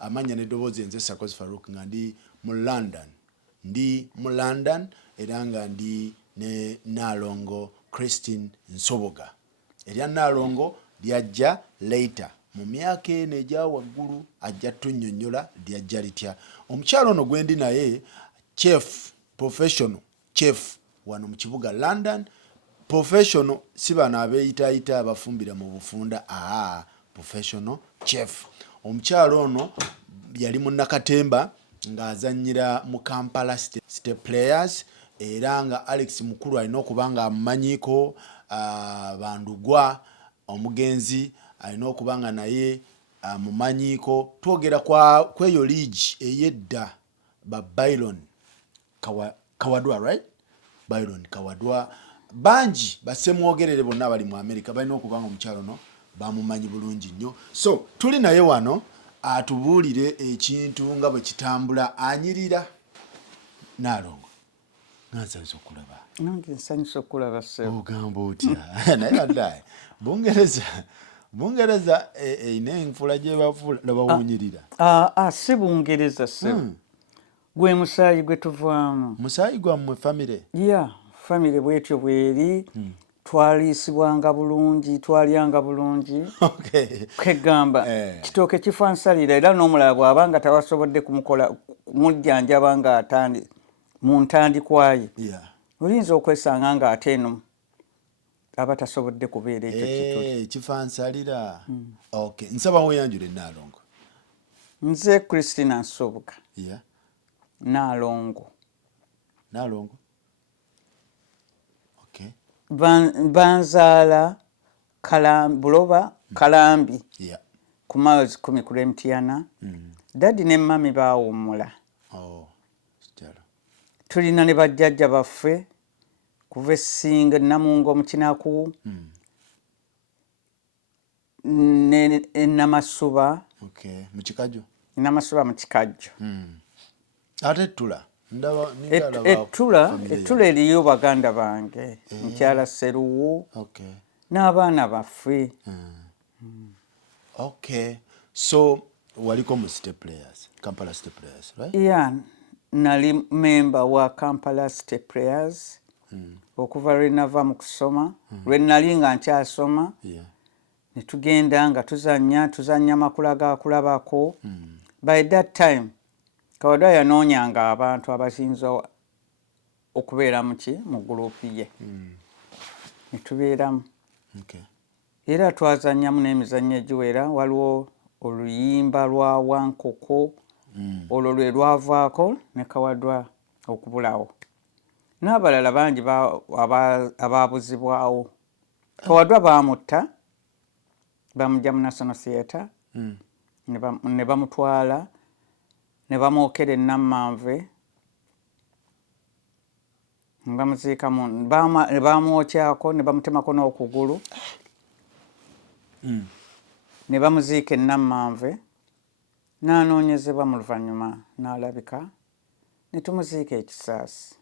amanya n'eddoboozi nze Sakozi Farouk nga ndi mu London era nga ndi ne Nalongo Christine Nsoboga. Erya Nalongo lyajja later mu myaka eno egya waggulu ajja tunnyonnyola lyajja litya. Omukyalo ono gwe ndi naye chef, professional chef wano mu kibuga London. Professional si bano abeeyitaayita abafumbira mu bufunda, professional chef. Omukyalo ono yali mu Nakatemba ng'azannyira mu Kampala State Players era nga Alex mukulu alina okuba nga amumanyiiko, Bandugwa omugenzi alina okuba nga naye amumanyiiko. Twogera kweyo liigi ey'edda ba Byron Kawadwa, right? Byron Kawadwa bangi basemwogerere bonna bali mu America balina okuba nga omukyalo no bamumanyi bulungi nnyo. So tuli naye wano atubuulire ekintu nga bwe kitambula. Anyirira Nalongo, nansanyusa okulaba. Nange nsanyusa okulaba ssebo. Ogamba otya? Naye addaye Bungereza eyina enfula gye bawunyirira. Si Bungereza ssebo. Gwe musaayi gwe tuvaamu. Musaayi gwammwe famire? Famire bwetyo bweri. Twaliisibwanga bulungi, twalyanga bulungi. Kwegamba kitooke kifa nsalira era n'omulala bw'abanga tabasobodde kumujjanjaba nga mu ntandikwaye, oyinza okwesanga nga ate eno aba tasobodde kubeera ekyo kituli. Kifa nsalira. Nsaba weyanjule Nalongo. Nze Christine Nsoboga. Nalongo. Banzaala Buloba Kalambi ku miles 10 ku Lemtiana. Daddy ne mami baawummula. Tulina ne bajjajja baffe kuva Essinga Namungo mu Kinaku ne Namasuba mu Kikajjo. Namasuba mu Kikajjo. Ate Ettula Ettula eriyo baganda bange, mukyala Seruwu n'abaana baffe. So waliko mu State Players, Kampala State Players, right? Nali member wa Kampala State Players okuva lwe nava mu kusoma, lwe nali nga nkyasoma, ne tugenda nga tuzannya makula ga kulabako. By that time Kawadwa yanoonyanga abantu abasinza okubeera mu guruupu ye. Ne tubeeramu. Era twazannyamu n'emizannyo egiwera. Waliwo oluyimba lwa Wankoko, olwo lwe lwavaako ne Kawadwa okubulawo. N'abalala bangi abaabuzibwawo. Kawadwa baamutta, bamujja mu National Theatre, ne bamutwala, ne bamwokera e Nammanve, ne bamuziika ne bamwokyako, ne bamutemako n'okugulu, ne bamuziika e Nammanve, n'anoonyezebwa mu luvannyuma n'alabika, ne tumuziika e Kisaasi.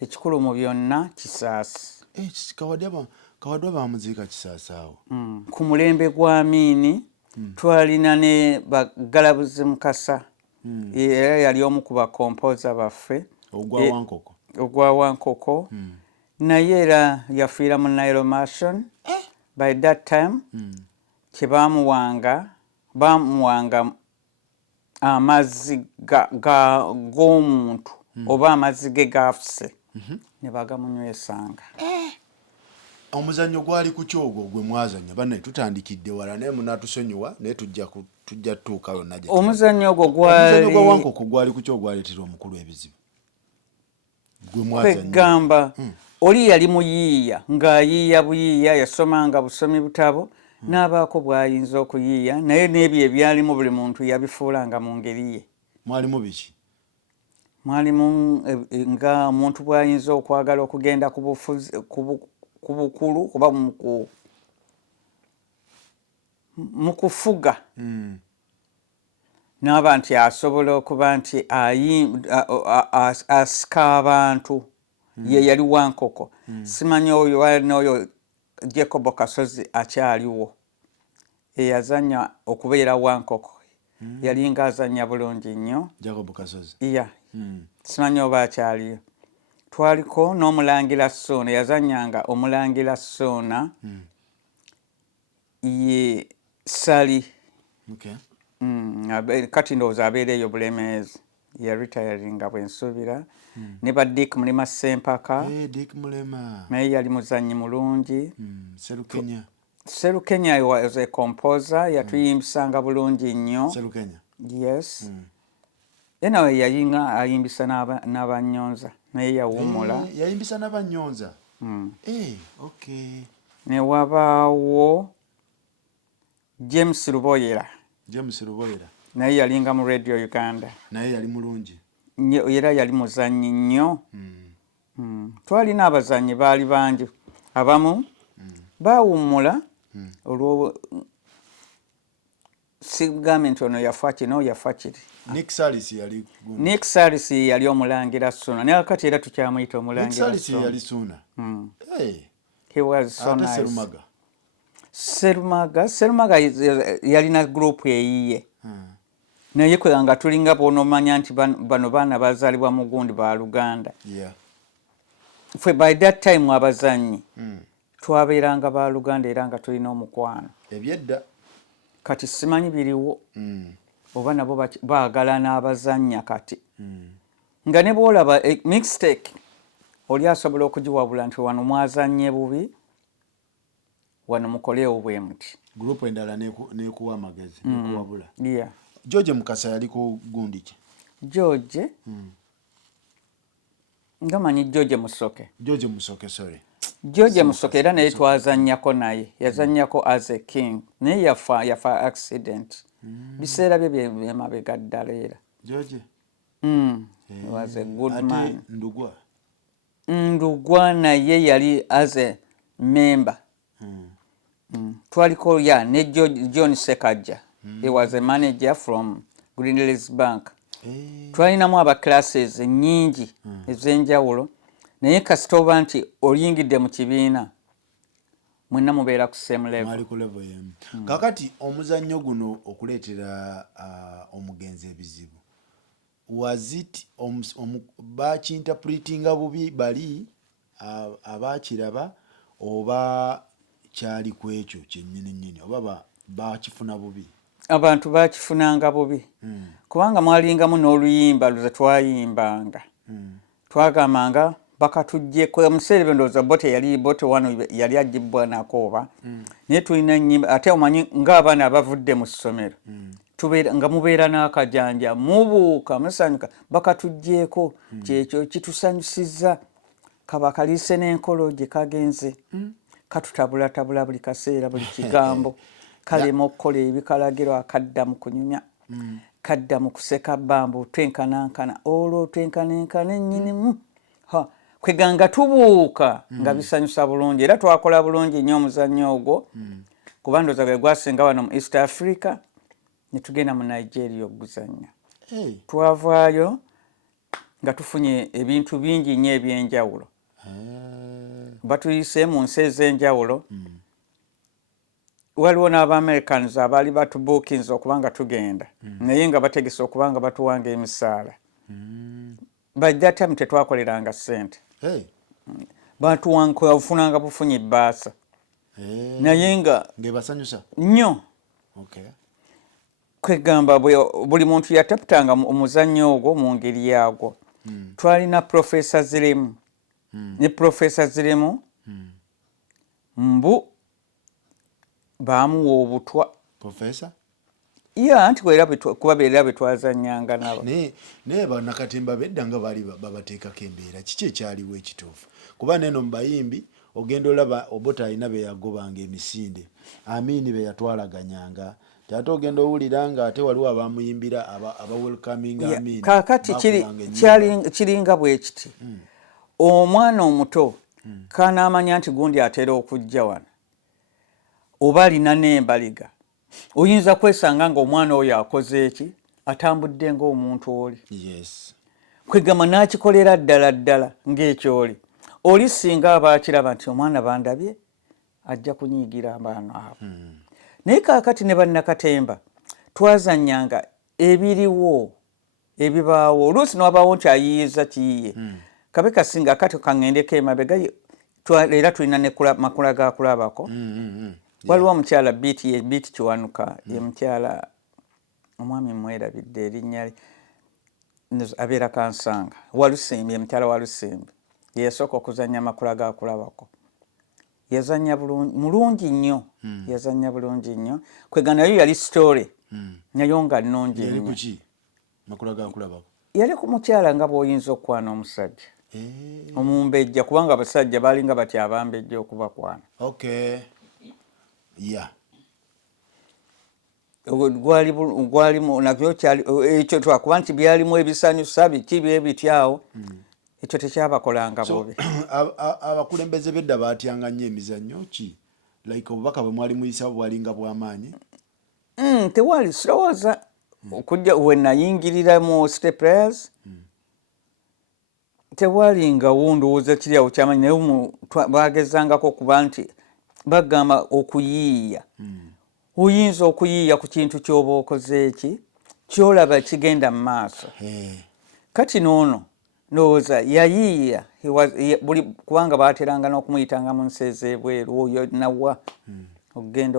Ekikulu mu byonna Kisaasi. Kawadwa bamuziika Kisaasi awo. Ku mulembe gwa Amiini twalina ne Bagalabuzi Mukasa, era yali omu ku bakompoza baffe. Ogwa Wankoko. Naye era yafiira mu Nairo Mansion. By that time kye bamuwanga amazzi g'omuntu oba amazzi ge gaafuse ne bagamunywesanga. Omuzannyo gwali ku kyogo gwe mwazannya banne tutandikidde wala naye munatusonyiwa naye tujja tutuuka yonna gye. Omuzannyo ogwo omuzannyo gwa Wankoko gwali ku kyogo gwaleetera omukulu ebizibu. Gwe mwazannya. Kwegamba oli yali muyiiya ng'ayiiya buyiiya, yasomanga busomi butabo n'abaako bw'ayinza okuyiiya, naye n'ebyo ebyalimu buli muntu yabifuulanga mu ngeri ye. Mwalimu biki? Mwalimu nga omuntu bw'ayinza okwagala okugenda ku bukulu kuba mu kufuga. N'aba nti asobola okuba nti asika abantu. Ye yali Wankoko. Simanyi oyo n'oyo Jacob Kasozi akyaliwo eyazanya okubeera Wankoko yali nga azanya bulungi nnyo Jacob Kasozi iya simanyi oba akyaliyo. Twaliko n'Omulangira Ssuuna yazanyanga Omulangira Ssuuna ye Sali kati ndowooza abeereeyo Bulemeezi ya retiringa bwensuubira ne ba Dick Mulema Ssempaka Dick Mulema naye yali muzannyi mulungi. Serukenya was a composer yatuyimbisanga bulungi nnyo. Serukenya yes nawe yayinga ayimbisa n'Abanyonza naye yawummula yayimbisa n'Abanyonza okay. Ne wabaawo James Luboyera naye yalinga mu Radio Uganda naye yali mulungi era yali muzannyi nnyo. Twalina abazannyi baali bangi abamu baawummula olwo sigambye nti ono yafa kino yafa kiri. Nick Salis yali Omulangira Ssuuna naye kati era tukyamuyita Omulangira Ssuuna. He was so nice. Serumaga yalina group eyiye naye nga tulinga bw'onomanya nti bano baana bazaalibwa mu gundi ba Luganda. Ffe by that time abazannyi twabeeranga ba Luganda era nga tulina omukwano ebyedda. Kati simanyi biriwo oba nabo baagala n'abazannya kati nga ne bw'olaba mixtape oli asobola okugiwabula nti wano mwazannye bubi wano mukoleewo bwe muti group endala n'ekuwa amagezi n'ekuwabula. George Mukasa yali ku gundi ki? George nga manyi George Musoke sorry. George Musoke era naye twazannyako naye yazannyako as a king naye yafa accident biseera bye byemabega ddala era George was a good man. Ndugwa naye yali as a member. Twaliko ne John Sekajja he was a manager from Greenleaf Bank. Twalinamu aba classes nnyingi ez'enjawulo naye kasita oba nti oliyingidde mu kibiina mwenna mubeera ku same level. Kakati omuzannyo guno okuleetera omugenzi ebizibu was it bakinterpretinga bubi bali abakiraba oba kyali ku ekyo kyennyini oba bakifuna bubi? Abantu bakifunanga bubi kubanga mwalingamu n'oluyimba luze twayimbanga twagambanga bakatuggyeko museera bendooza bote wano yali agibwa nakooba naye tulina nnyimba ate omanyi ng'abaana abavudde mu ssomero nga mubeera n'akajanja mubuuka musanyuka bakatuggyeko kyekyo kitusanyusizza kabakaliise n'enkolo gye kagenze katutabulatabula buli kaseera buli kigambo kalema okukola ebikalagiro akadda mu kunyumya kadda mu kuseka bambu twenkanankana olwo twenkanankana ennyinimu kweganga tubuuka nga bisanyusa bulungi era twakola bulungi nnyo omuzannyo ogwo kuba ndooza gwe gwasinga wano mu East Africa ne tugenda mu Nigeria okuguzannya. Twavaayo nga tufunye ebintu bingi nnyo ebyenjawulo batuyise mu nsi ez'enjawulo. Waliwo n'Aba-Americans abaali batubuukinze okuba nga tugenda naye nga bategese okuba nga batuwanga emisaala. By that time tetwakoleranga ssente batuwanka ofunanga bufunyi bbaasa naye nga ngebasanyusa nnyo. Kwegamba buli muntu yataputanga omuzannyo ogwo mu ngeri yaagwo. Twalina Professor Ziremu ne Professor Ziremu mbu baamuwa obutwa nti kuba beera betwazannyanga nabo naye bannakatemba bedda nga baali babateekako embeera kiki ekyaliwo ekituufu kuba neeno mu bayimbi ogenda olaba Obote alina be yagobanga emisinde Amini be yatwalaganyanga ate ogenda owulira nga ate waliwo abamuyimbira aba welcoming Amini. Kaakati kiringa bwe kiti omwana omuto kanaamanya nti gundi atera okujja wano oba alina n'embaliga oyinza kwesanga ng'omwana oyo akoze eki atambudde ng'omuntu oli. Kwegamba n'akikolera ddala ng'ekyoli oli singa aba akiraba nti omwana bandabye ajja kunyiigira abaana abo. Naye kaakati ne bannakatemba twazannyanga ebiriwo ebibaawo oluusi n'wabaawo nti ayiyiza kiyiye kabe kasinga kati kaŋŋendeko emabega era tulina ne makula ga kulabako. Waliwo omukyala Biiti Kiwanuka ye mukyala omwami mwerabidde erinnya abeera Kansanga Walusimbi, mukyala Walusimbi ye yasooka okuzannya makula ga kulabako. Yazannya mulungi nnyo, yazannya bulungi nnyo. Kwega nayo yali story nayo nga nnungi nnyo. Yali kuki makula ga kulabako? Yali ku mukyala nga bw'oyinza okukwana omusajja omumbejja, kubanga abasajja baalinga batya abambejja okubakwana. Okay. Yeah. Gwalimu nakyo ekyo twakuba nti byalimu ebisanyusa biki bye bityawo ekyo tekyabakolanga bubi. Abakulembeze b'edda baatyanga nnyo emizannyo ki? Like obubaka bwe mwali muyisa bwalinga bw'amaanyi? Tewali sirowooza okujja we nayingirira mu State Prayers tewalingawo ndowooza kiri awo kyamaanyi, naye bagezangako okuba nti bagamba okuyiiya. Oyinza okuyiiya ku kintu ky'oba okoze eki kyolaba kigenda mu maaso. Kati n'ono ndowooza yayiiya kubanga baateranga n'okumuyitanga mu nsi ez'ebweru oyo nawa okugenda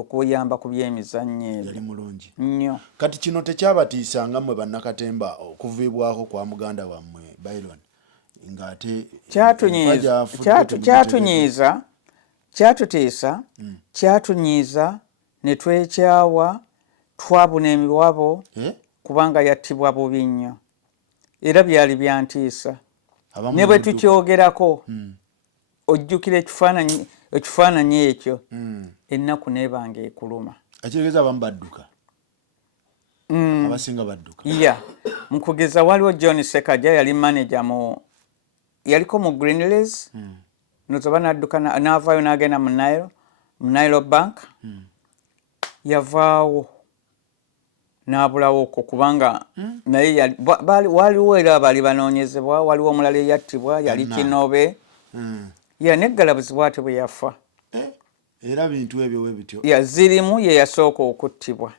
okuyamba ku byemizannyo ebyo. Yali mulungi nnyo. Kati kino tekyabatiisanga mmwe bannakatemba okuviibwako kwa muganda wammwe Byron ng'ate kyatutiisa kyatunyiiza ne twekyawa twabuna emiwabo kubanga yattibwa bubi nnyo era byali byantiisa. Ne bwe tukyogerako ojjukira ekifaananyi ekyo ennaku neebanga ekuluma. Ekitegeeza abamu badduka, abasinga badduka. Mu kugeza waliwo John Ssekajja yali manager yaliko mu Greenleys nozoba n'adduka n'avaayo n'agenda mu Nile Bank. Yavaawo n'abulawo okwo kubanga naye waliwo era baali banoonyezebwa, waliwo omulala eyattibwa yali Kinobe. Neggalabuzi bw'atyo bwe yafa. Era bintu ebyo bwe bityo. Zirimu ye yasooka okuttibwa.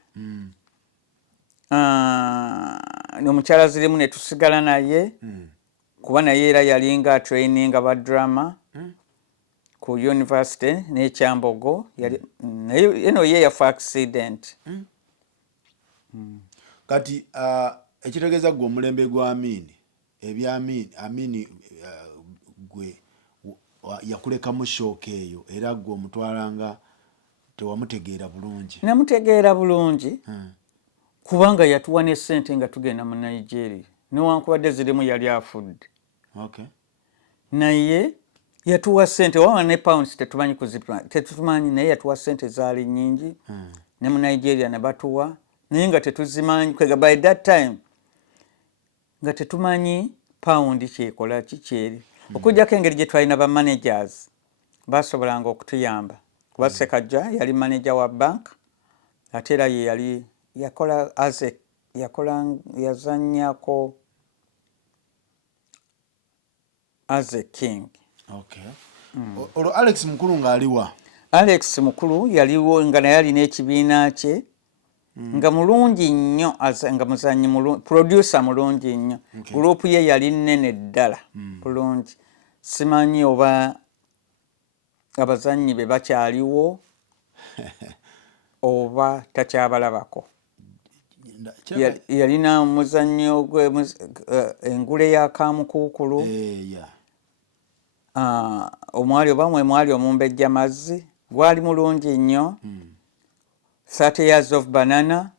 Omukyala Zirimu ne tusigala naye kuba naye era yalinga traininga ba drama ku university n'ekyambogo. Eno ye yafa accident. Kati ekitegeeza gwe omulembe gwa Amini gwe yakulekamu shooka eyo era gwe omutwalanga tewamutegeera bulungi? Namutegeera bulungi kubanga yatuwa ne ssente nga tugenda mu Nigeria newankubadde Zirimu yali afudde. Naye yatuwa ssente waba ne pounds tetumanyi naye yatuwa ssente zaali nnyingi ne mu Nigeria ne batuwa naye nga tetuzimanyi. Kwega by that time nga tetumanyi pound kyekola kikyeri okujjako engeri gye twalina ba managers basobolanga okutuyamba kuba Ssekajja yali manager wa bank ate era ye yali yazannyako as a king. Olwo Alex Mukulu ng'aliwa? Alex Mukulu yaliwo nga naye alina ekibiina kye nga mulungi nnyo nga muzannyi producer mulungi nnyo. Gurupu ye yali nnene ddala bulungi. Simanyi oba abazannyi be bakyaliwo oba takyabalabako. Yalina omuzannyo engule ya Kamukuukulu, omwali oba mwali omumbejja mazzi gwali mulungi nnyo. 30 Years of Banana.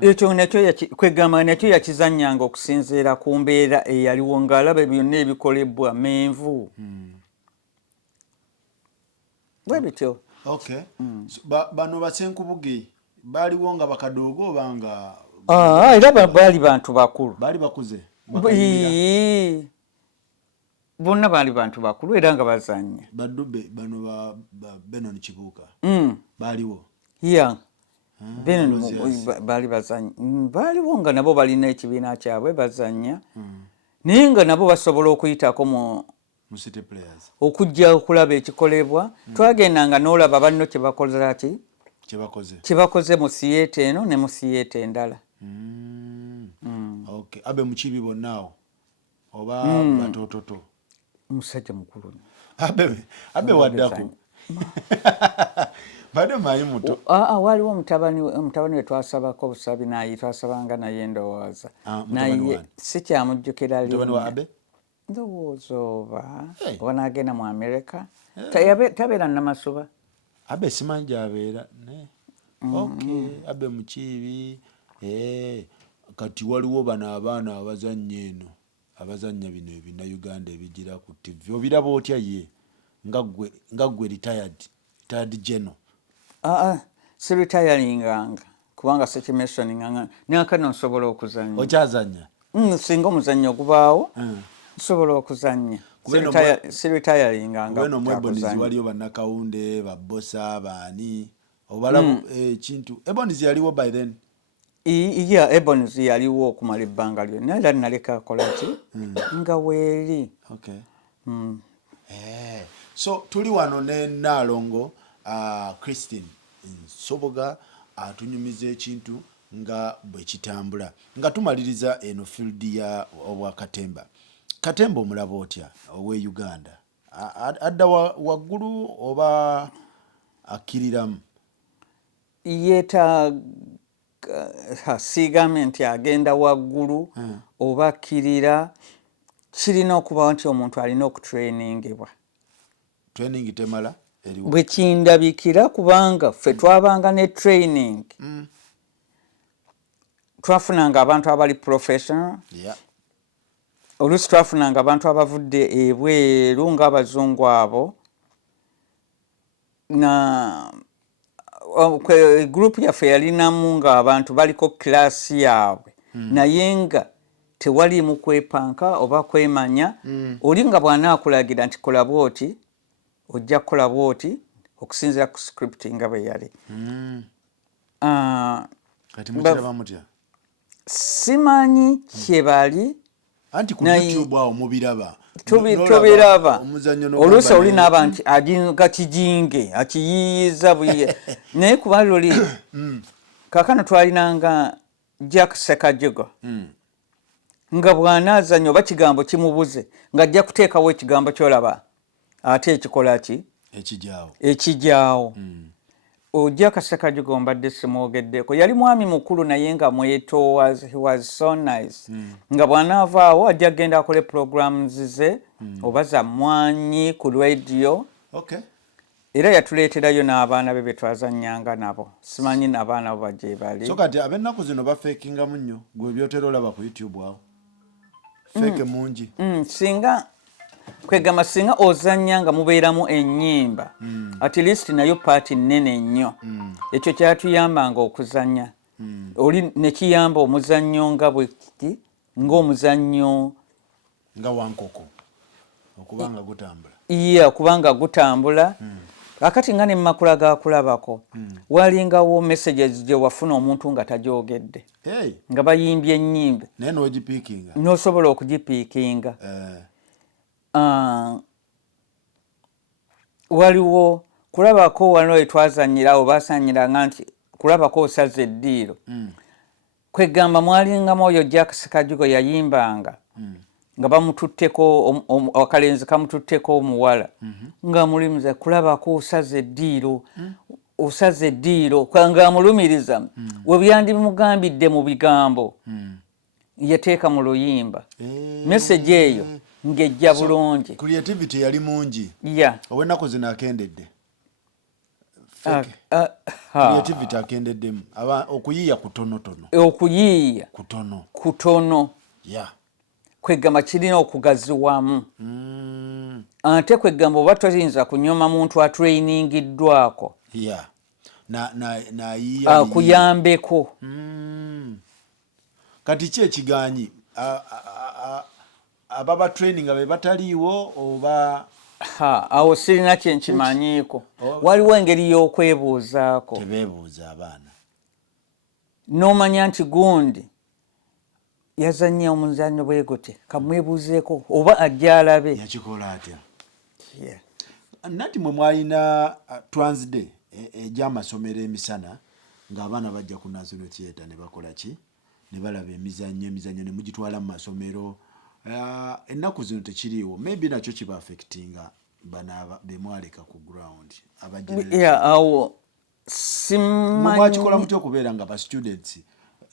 Ekyo nakyo kwegamba nakyo yakizannyanga okusinziira ku mbeera eyaliwo ng'alaba byonna ebikolebwa menvu bwe bityo. Bano basenkubuge baaliwo nga bakadoogo oba nga era baali bantu bakulu, baali bakuze bonna baali bantu bakulu era nga bazannya. Badube bano Benon Kibuuka baaliwo? Baali bazannya, baaliwo nga nabo balina ekibiina kyabwe bazannya naye nga nabo basobola okuyitako mu City Players okujja okulaba ekikolebwa twagendanga n'olaba banno kyebakoze mu theatre eno ne mu theatre endala. Okay. Abe Mukiibi bonna awo oba batototo? Musajja mukulu. Abe waddako bade manyi muto. Waliwo mutabani we twasabako obusabi naye twasabanga naye ndowooza naye si kyamujjukira linnya. Ndowooza oba n'agenda mu America tabeera Namasuba. Abe simanyi gy'abeera ne. Okay. Abe Mukiibi kati waliwo bano abaana abazannya bino ebina Uganda ebigira ku TV obiraba otya ye nga gwe retired general? Si retiringanga kubanga sekimesoninga nakano nsobola okuzannya. Okyazannya? Singa omuzannyo ogubaawo nsobola okuzannya. Si retiringanga. Weno mwebonizi waliyo bannakawunde babbosa baani obalabu ekintu Ebonizi yaliwo by then? Yeah, Ebonizi yaliwo okumala ebbanga lyonna era naleka akola ki nga weeri. Okay. So tuli wano ne Nalongo Christine Nsoboga atunyumiza ekintu nga bwe kitambula nga tumaliriza eno field ya obwa Katemba omulaba otya owe Uganda adda waggulu oba akkiriramu? Sigamye nti agenda waggulu oba akkirira. Kirina okuba nti omuntu alina okutrainingibwa. Training temala eriwo? Bwe kindabikira kubanga ffe twabanga ne training twafunanga abantu abali professional. Oluusi twafunanga abantu abavudde ebweru ng'abazungu abo na group yaffe yalinamu ng'abantu baliko kilasi yaabwe naye nga tewaliimu kwepanka oba kwemanya. Oli nga bw'anaakulagira nti kola bw'oti ojja kukola bw'oti okusinziira ku script nga bwe yali. Kati mukiraba mutya? Simanyi kye bali. Anti ku YouTube awo mubiraba. Tubiraba. Oluusi oli n'aba nti ajinga kijinge akiyiiza buye naye kuba luli kaakano twalinanga Jack Sekajigo nga bw'anaazanya oba kigambo kimubuze ng'ajja kuteekawo ekigambo ky'olaba ate ekikola ki ekijaawo. Jack Sekajigo mbadde simwogeddeko yali mwami mukulu naye nga mwetoowaze. He was so nice. Nga bw'anaavaawo ajja kgenda akole programs ze oba za mmwanyi ku radio. Era yatuleeterayo n'abaana be twazannyanga nabo. Simanyi n'abaana bo bajje bali. So kati ab'ennaku zino bafeekingamu nnyo gwe byotera olaba ku YouTube awo. Feke mungi. Singa kwegamba singa ozannya nga mubeeramu ennyimba at least nayo paati nnene nnyo. Ekyo kyatuyambanga okuzannya. Oli ne kiyamba omuzannyo nga bwe kiti ng'omuzannyo nga wankoko okubanga gutambula. Kubanga gutambula. Akati nga ne Makula gaakulabako walingawo messages gye wafuna omuntu nga tajoogedde nga bayimbye ennyimba naye n'ogipiikinga n'osobola okugipiikinga. Waliwo kulabako wano etwazanyirawo basanyiranga nti kulabako osaze eddiiro. Kwegamba mwalingamu oyo Jack Sekajigo yayimbanga nga bamututteko akalenzi kamututteko omuwala nga mulimiza kulabako osaze eddiiro nga amulumiriza we byandimugambidde mu bigambo yateeka mu luyimba. Message eyo ng'ejja bulungi. Creativity yali mungi. Ow'ennaku zino akendedde. Creativity akendeddemu. Okuyiiya kutonotono. Okuyiiya kutono. Kwegamba kirina okugaziwamu. Ate kwegamba oba toyinza kunyoma muntu atrainingiddwako. Akuyambeko. Kati ki ekiganyi? Ababa training abe bataliiwo oba awo sirina kyenkimanyiiko. Waliwo engeri y'okwebuuzaako. Tebeebuuza abaana. N'omanya nti gundi yazannya omuzannyo bwe gute kamwebuuzeeko oba ajja alabe yakikola atya. Yeah. Nati mwe mwalina Transday egy'amasomero emisana ng'abaana bajja ku National Theatre ne bakola ki ne balaba emizannyo ne mugitwala mu masomero. Ennaku zino tekiriiwo, maybe nakyo kiba affectinga bano bemwaleka ku ground awo simanyi mwakikola mutya okubeera nga ba students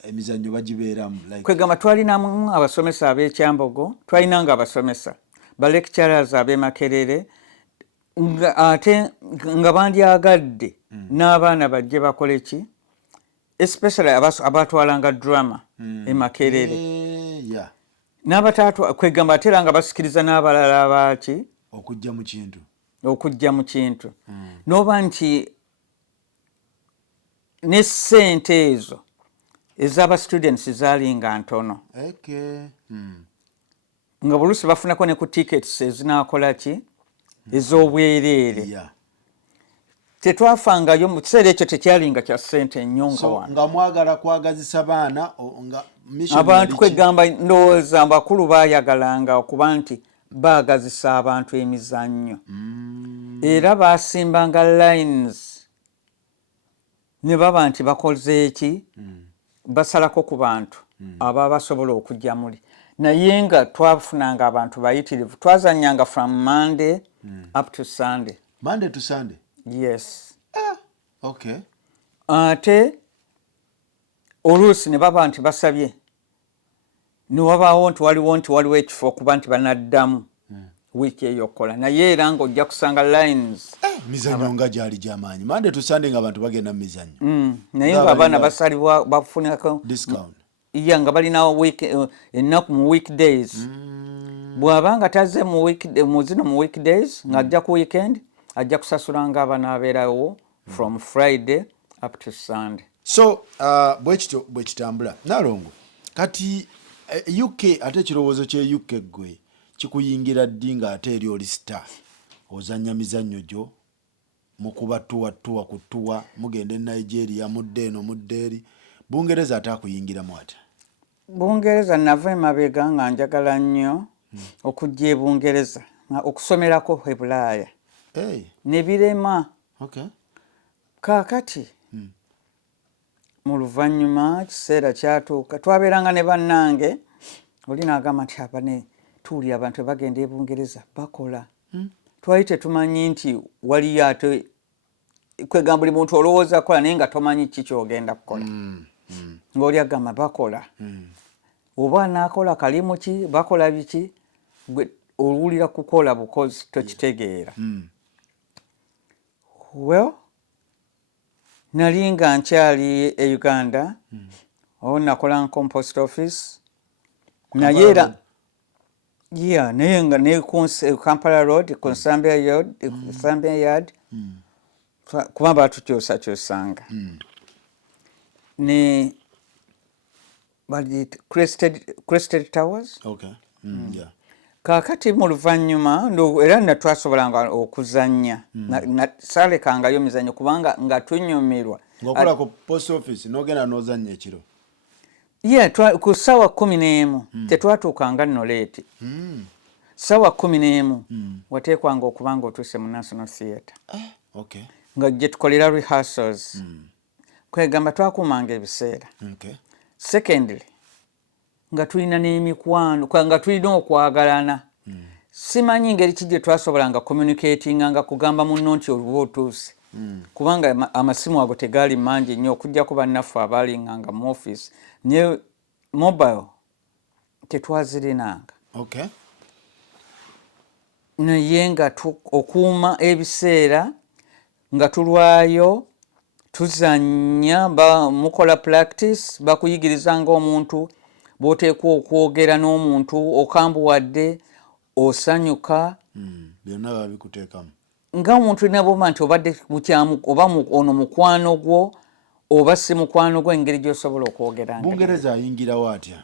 emizannyo bagibeeramu kwegamba twalinamu abasomesa ab'ekyambogo twalinanga abasomesa ba lecturers ab'e Makerere ate nga bandyagadde n'abaana bajje bakole ki especially abatwalanga drama e Makerere n'abataatwa kwegamba ate era nga basikiriza n'abalala abaki okujja mu kintu n'oba nti ne ssente ezo ez'aba students zaalinga ntono nga bulusi bafunako ne ku tickets ezinakola ki ez'obwereere tetwafangayo mu kiseera ekyo tekyalinga kya ssente nnyo nga wano nga mwagala kwagazisa baana abantu kwegamba ndowooza bakulu baayagalanga okuba nti baagazisa abantu emizannyo era baasimbanga lines ne baba nti bakoze eki basalako ku bantu ababa basobola okujja muli naye nga twafunanga abantu bayitirivu twazannyanga from Monday up to Sunday. Monday to Sunday? Yes. Okay. Ate oluusi ne baba nti basabye ne wabaawo nti waliwo ekifo okuba nti banaddamu wiiki eyo okukola naye era ng'ojja kusanga lines mizannyo nga gyali gy'amaanyi Monday to Sunday ng'abantu bagenda mu mizannyo naye ng'abaana basalibwa bafunako discount nga balinawo ennaku mu weekdays bw'aba nga tazze mu weekdays ng'ajja ku weekend ajja kusasula ng'abaana abeerawo from Friday up to Sunday. So bwekityo bwe kitambula Nalongo kati UK ate ekirowoozo kye UK gwe kikuyingira ddi ng'ate eri oli star ozannya mizannyo gyo mu kuba tuwa kutuwa mugenda e Nigeria mudde eno mudde eri Bungereza ate akuyingiramu ate? Bungereza nava emabega nga njagala nnyo okujja e Bungereza okusomerako e Bulaaya ne birema kaakati mu luvannyuma kiseera kyatuuka twabeeranga ne bannange oli n'agamba nti abane tuwulira abantu bagenda e Bungereza bakola twali tetumanyi nti waliyo ate kwegamba buli muntu olowooza kola naye nga tomanyi ki kyogenda kukola ng'oli agamba bakola oba naakola kalimu ki bakola biki gwe owulira kukola bukozi tokitegeera well nali nga nkyali e Uganda nakola nko post office naye era naye nga ne Kampala Road Nsambya Yard kuba batukyusakyusanga ne Crested Towers. Kaakati mu luvannyuma era natwasobolanga okuzannya saalekangayo mizannyo kubanga nga tunyumirwa ng'okola ku post office n'ogenda n'ozannya ekiro ku ssaawa 11 tetwatuukanga nno leeti ssaawa 11 wateekwanga okuba nga otuuse mu National Theatre nga gye tukolera rehearsals kwegamba twakuumanga ebiseera secondly nga tulina n'emikwano nga tulina okwagalana simanyi ngeri ki gye twasobolanga communicatinga nga kugamba munno nti oluba otuuse kubanga amasimu ago tegaali mangi nnyo okujjako bannaffe abaalinganga mu office naye mobile tetwazirinanga naye nga okuuma ebiseera nga tulwayo tuzannya mukola practice bakuyigiriza ng'omuntu bw'oteekwa okwogera n'omuntu okambuwadde osanyuka byonna babikuteekamu nga omuntu naboma nti obadde mukyamu oba ono mukwano gwo oba si mukwano gwo engeri gy'osobola okwogera. Bungereza ayingirawo atya?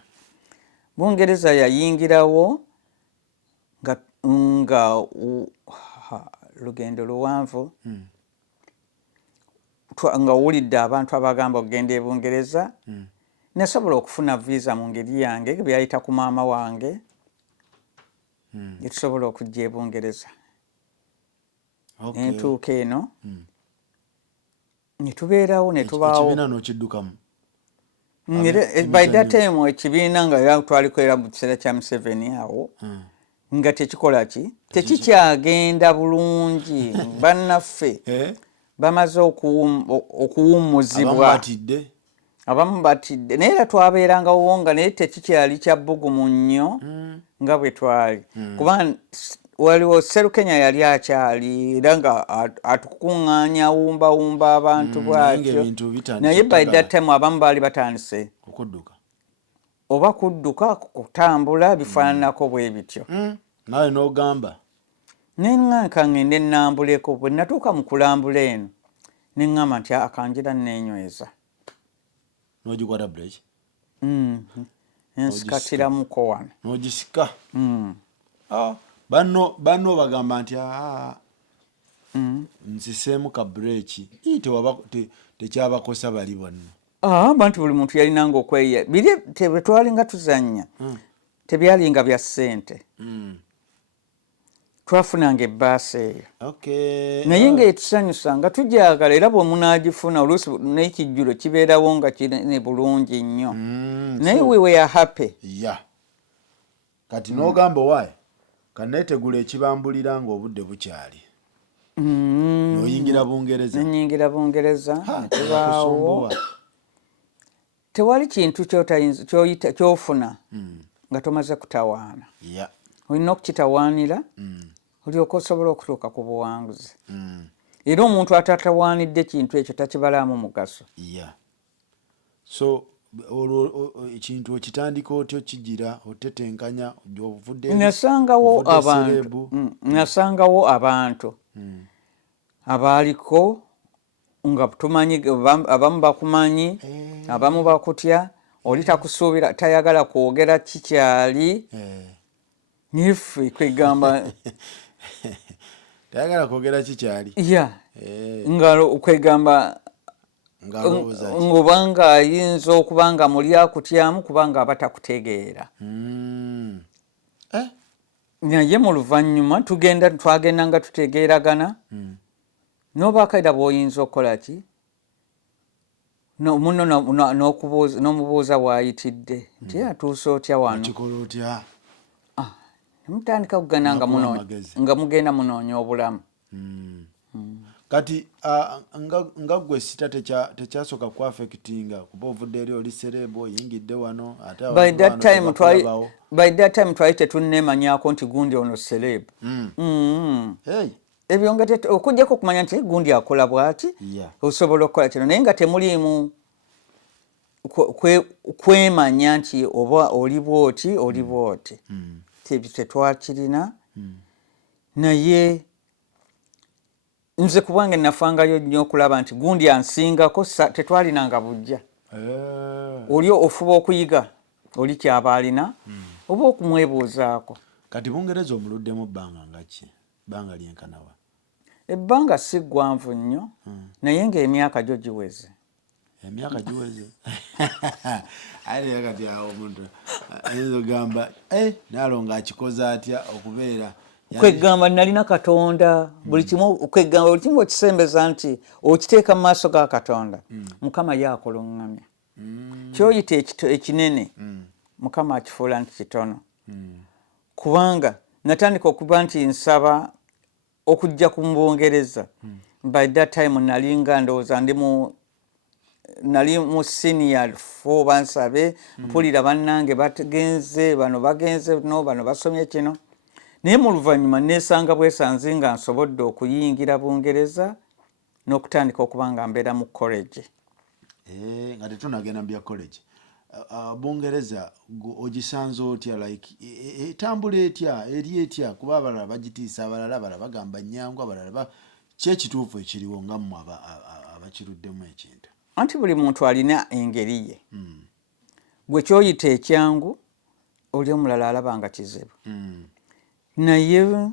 Bungereza yayingirawo nga lugendo luwanvu nga owulidde abantu abagamba okugenda e Bungereza nasobola okufuna visa mu ngeri yange byayita ku maama wange netusobola okujja e Bungereza. Entuuka eno netubeerawo netubaawo ekibiina n'okiddukamu. By that time ekibiina nga twalikolera mu kiseera kya Museveni awo nga tekikola ki tekikyagenda bulungi bannaffe bamaze okuwummuzibwa abamu batidde naye era twabeerangawo nga naye tekikyali kya bbugumu nnyo nga bwe twali kuba waliwo Sserukenya yali akyali era nga atukuŋŋaanya wumbawumba abantu bwatyo naye by that time abamu baali batandise oba kudduka kutambula bifaananako bwe bityo. Nawe n'ogamba neŋŋanka ŋŋende nnambuleko bwe natuuka mu kulambula eno neŋŋamba nti akanjira neenyweza n'ogikwata break ensikatiramuko wano n'ogisika banno bagamba nti nsiseemu ka breaki tekyabakosa bali bonna bantu buli muntu yalinanga okweya biri bwe twalinga tuzannya tebyalinga bya ssente twafunanga ebbaasa eyo naye ng'etusanyusa nga tujagala era bwemunaagifuna oluusi n'ekijjulo kibeerawo nga kiri bulungi nnyo naye we were happy. Kati n'ogamba owaayo kaneetegula ekibambulira ng'obudde bukyali n'oyingira Bungereza. Nenyingira Bungereza netubaawo tewali kintu ky'ofuna nga tomaze kutawaana. Olina okukitawaanira olyoka osobola okutuuka ku buwanguzi era omuntu atatawaanidde kintu ekyo takibalaamu mugaso. So ekintu okitandika otyo kigira otetenkanya ovudde nasangawo abantu abaaliko nga tumanyi abamu bakumanyi abamu bakutya oli takusuubira tayagala kwogera kikyali nife kwegamba tayagala kwogera kikyali nga kwegamba ng'obanga ayinza okuba nga muli akutyamu kubanga aba takutegeera. Naye mu luvannyuma twagenda nga tutegeeragana n'obaakaira bw'oyinza okukola ki muno n'omubuuza bw'ayitidde nti atuuse otya wano mutandika kugana nga mugenda munoonya obulamu. Kati nga gwe sita tekyasooka ku affectinga kuba ovudde eri oli serebo oyingidde wano ate by that time twali tetunneemanyako nti gundi ono serebo ebyo nga okujjako okumanya nti gundi akola bw'ati osobola okukola kino naye nga temuliimu kwemanya nti oba oli bwoti oli bwoti tetwakirina. Naye nze kubwange nafangayo nnyo okulaba nti gundi ansingako tetwalinanga bujja oli ofuba okuyiga oli kyaba alina oba okumwebuuzaako. Kati Bungereza omuluddemu bbanga nga ki bbanga lyenkanawa? Ebbanga si ggwanvu nnyo naye ng'emyaka gyo giweze. Emyaka giweze ate kati awo omuntu ayinza ogamba Naalongo akikoze atya okubeera kwegamba nalina Katonda buli kimu kwegamba buli kimu okisembeza nti okiteeka mu maaso ga Katonda Mukama yaakuluŋŋamya kyoyita ekinene Mukama akifuula nti kitono kubanga natandika okuba nti nsaba okujja ku Bungereza by that time nali mu senior 4 bansabe mpulira bannange bagenze bano bagenze bano basomye kino naye mu luvannyuma neesanga bwesanze nga nsobodde okuyingira Bungereza n'okutandika okuba nga mbeera mu college. Nga tetunagenda mu bya college Bungereza ogisanze otya like etambula etya eri etya kuba abalala bagitiisa abalala bagamba nnyangu abalala kyekituufu ekiriwo nga mmwe abakiruddemu ekintu anti buli muntu alina engeri ye gwe kyoyita ekyangu oli omulala alaba nga kizibu naye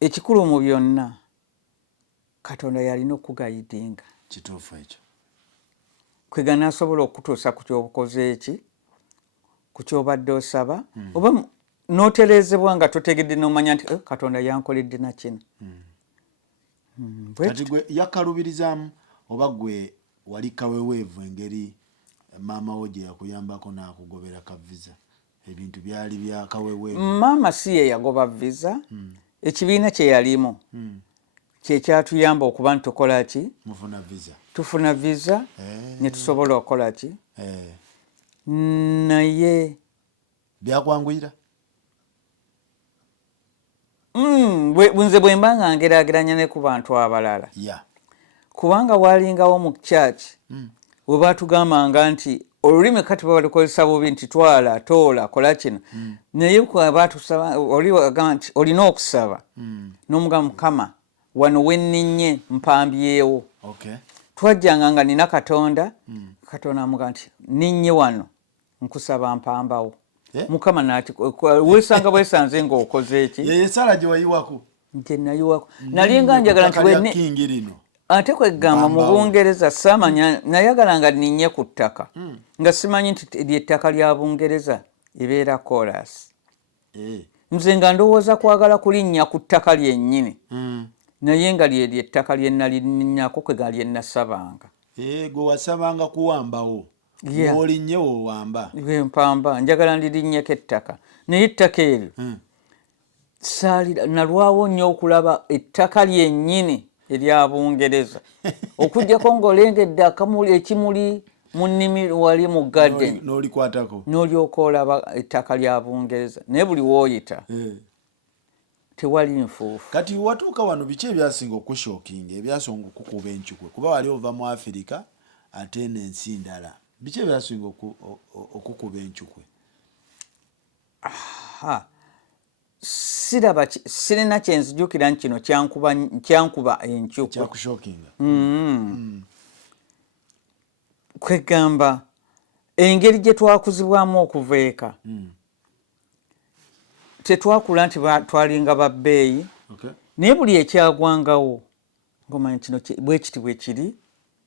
ekikulu mu byonna Katonda yalina okugayidinga kituufu ekyo kwegana asobola okutuusa ku kyobukoze eki ku kyobadde osaba oba n'otereezebwa nga totegedde n'omanya nti Katonda yankoledde na kino. Kati gwe yakkalubirizaamu oba gwe wali kaweweevu engeri maama wo gye yakuyambako n'akugobera ka visa? Ebintu byali bya kaweweevu? Maama si ye yagoba visa, ekibiina kye yalimu kye kyatuyamba okuba nitukola ki? Mufuna visa. Tufuna visa ne tusobola okukola ki? Naye byakwanguyira? Nze bwe mba nga ngeraageranya ne ku bantu abalala, kubanga waalingawo mu church we baatugambanga nti olulimi kati balukozesa bubi nti twala toola kola kino, naye baatusaba oli wagamba nti olina okusaba n'omugamba Mukama wano wenninnye mpambyewo. Twajjanga nga nina Katonda, Katonda amugamba nti ninnye wano nkusaba mpambawo. Mukama nati wesanga bwesanze ng'okoze eki? Ye sala gye wayiwako? Nti nayiwako. Nali nga njagala nti wenni ate kwegamba mu Bungereza saamanya, nayagala nga ninnye ku ttaka nga simanyi nti ly'ettaka lya Bungereza ebeera chorus. Nze nga ndowooza kwagala kulinnya ku ttaka lyennyini, naye nga ly'ettaka lye nalinnako kwega lye nasabanga. Gwe wasabanga kuwambawo. Olinnye wowamba. Mpamba njagala ndirinnyeko ettaka, naye ettaka eryo nalwawo nnyo okulaba ettaka lyennyini erya Bungereza okuggyako ng'olengedde akamuli ekimuli mu nnimi wali mu garden n'olikwatako n'olyoka olaba ettaka lya Bungereza, naye buli wooyita tewali nfuufu. Kati watuuka wano biki ebyasinga okushookinga, ebyasonga okukuba encukwe kuba wali ova mu Afirika ate n'ensi ndala? Biki ebyasinga okukuba encukwe? Sirina kyenzijukira nkino kyankuba encukwe. Kyakushookinga? Kwegamba engeri gye twakuzibwamu okuva eka tetwakula nti twalinga babbeeyi, naye buli ekyagwangawo ng'omanya kino bwe kiti bwe kiri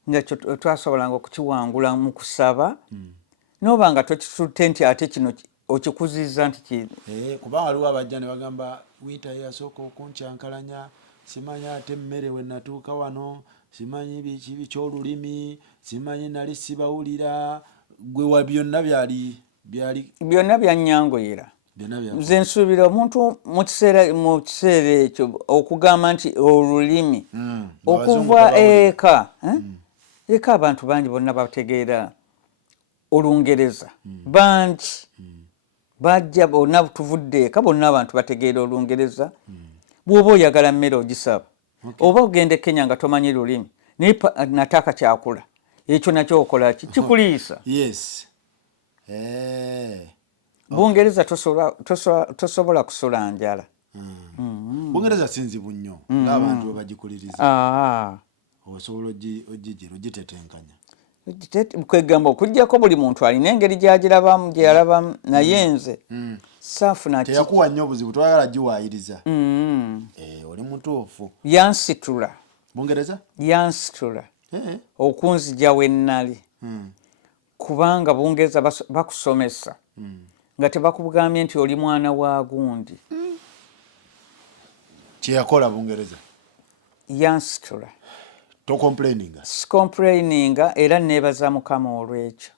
nga twasobolanga okukiwangula mu kusaba, n'oba nga tokitutte nti ate kino okikuzizza nti kino. Kuba waliwo abajja ne bagamba wiita yasooka okunkyankalanya, simanyi ate emmere we natuuka wano, simanyi biki bikyolulimi, simanyi nali sibawulira. Gwe wa byonna byonna byannyangoyera. Nze nsuubira omuntu mu kiseera ekyo okugamba nti olulimi okuva eka eka abantu bangi bonna bategeera Olungereza bangi bajja bonna tuvudde eka bonna abantu bategeera Olungereza. Bw'oba oyagala mmere ogisaba oba ogende Kenya nga tomanyi lulimi naye nataka kyakula ekyo nakyo okola ki? Kikuliisa. Bungereza tosobola kusula njala. Bungereza sinzibu nnyo ng'abantu bwe bagikuliriza. Osobola ogitetenkanya. Kwegamba okuggyako buli muntu alina engeri gy'agirabamu gye yalabamu, naye nze saafuna teyakuwa nnyo obuzibu, twagala giwaayiriza. Oli mutuufu. Yansitula. Bungereza yansitula okunzija we nnali, kubanga Bungereza bakusomesa nga tebakugambye nti oli mwana wa gundi. Kye yakola Bungereza yansitula. Complaininga era neebaza Mukama olw'ekyo.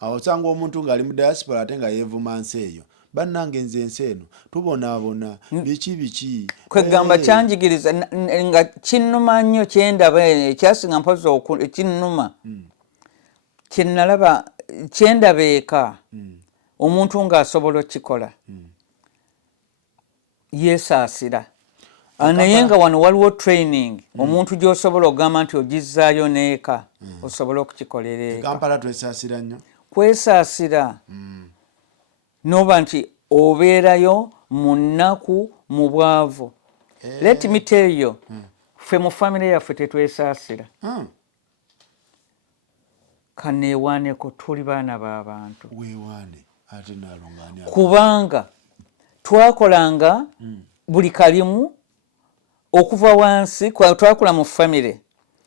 Awo osanga omuntu ng'ali mu diaspora ate nga yeevuma nsi eyo. Bannange nze ensi eno tubonaabona biki. Kwegamba kyanjigiriza nga kinnuma nnyo kyendaba ekyasinga mpozi kinnuma kyennalaba kyendaba eka omuntu ng'asobola okukikola yeesaasira. Naye nga wano waliwo training omuntu gy'osobola okugamba nti ogizzaayo n'eka osobola okukikolera eka. Kampala twesaasira nnyo. Kwesaasira n'oba nti obeerayo mu nnaku mu bwavu. Let me tell you, ffe mu famire yaffe tetwesaasira. Kaneewaaneko tuli baana b'abantu. Weewaane ate naalongaani. Kubanga twakolanga buli kalimu okuva wansi twakula mu famire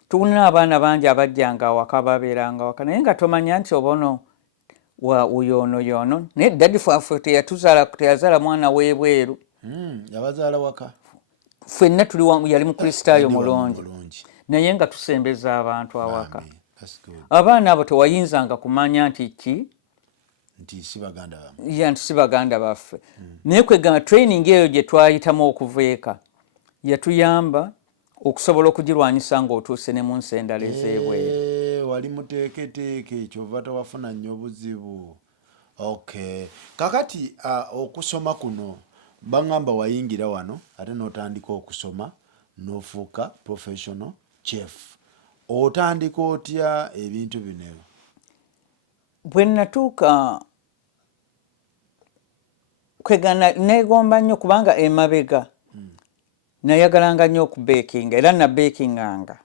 tulina abaana bangi abajjanga awaka babeeranga waka naye nga tomanya nti obono yono naye daddi faffe teyazaala mwana w'ebweru yabazaala waka ffenna yali mukristaayo mulungi naye nga tusembeza abantu awaka abaana abo tewayinzanga kumanya nti si baganda baffe naye kwegamba training eyo gye twayitamu okuva eka yatuyamba okusobola okugirwanyisa ng'otuuse ne mu nsi endala ez'ebweru. Wali muteeketeeke kyova tewafuna nnyo buzibu. Okay, kakati okusoma kuno bangamba wayingira wano ate n'otandika okusoma n'ofuuka professional chef. Otandika otya ebintu bino? Bwe natuuka kwegana neegomba nnyo kubanga emabega nayagalanga nnyo okubekinga era nabekinganga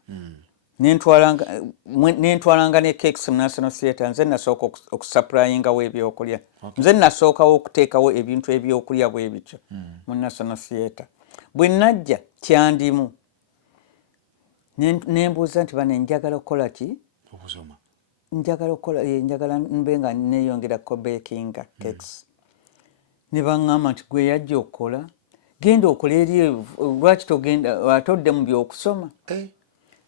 nentwalanga ne cakes mu National Theatre. Nze nasooka okusupplyingawo ebyokulya, nze nasookawo okuteekawo ebintu ebyokulya bwe bityo mu National Theatre. Bwe najja kyandimu nembuuza nti bane njagala okukola ki? Okusoma. Njagala mbe nga neeyongera ko bakinga cakes. Ne baŋŋamba nti gwe yajja okukola genda okola eri lwaki togenda atodde mu byokusoma?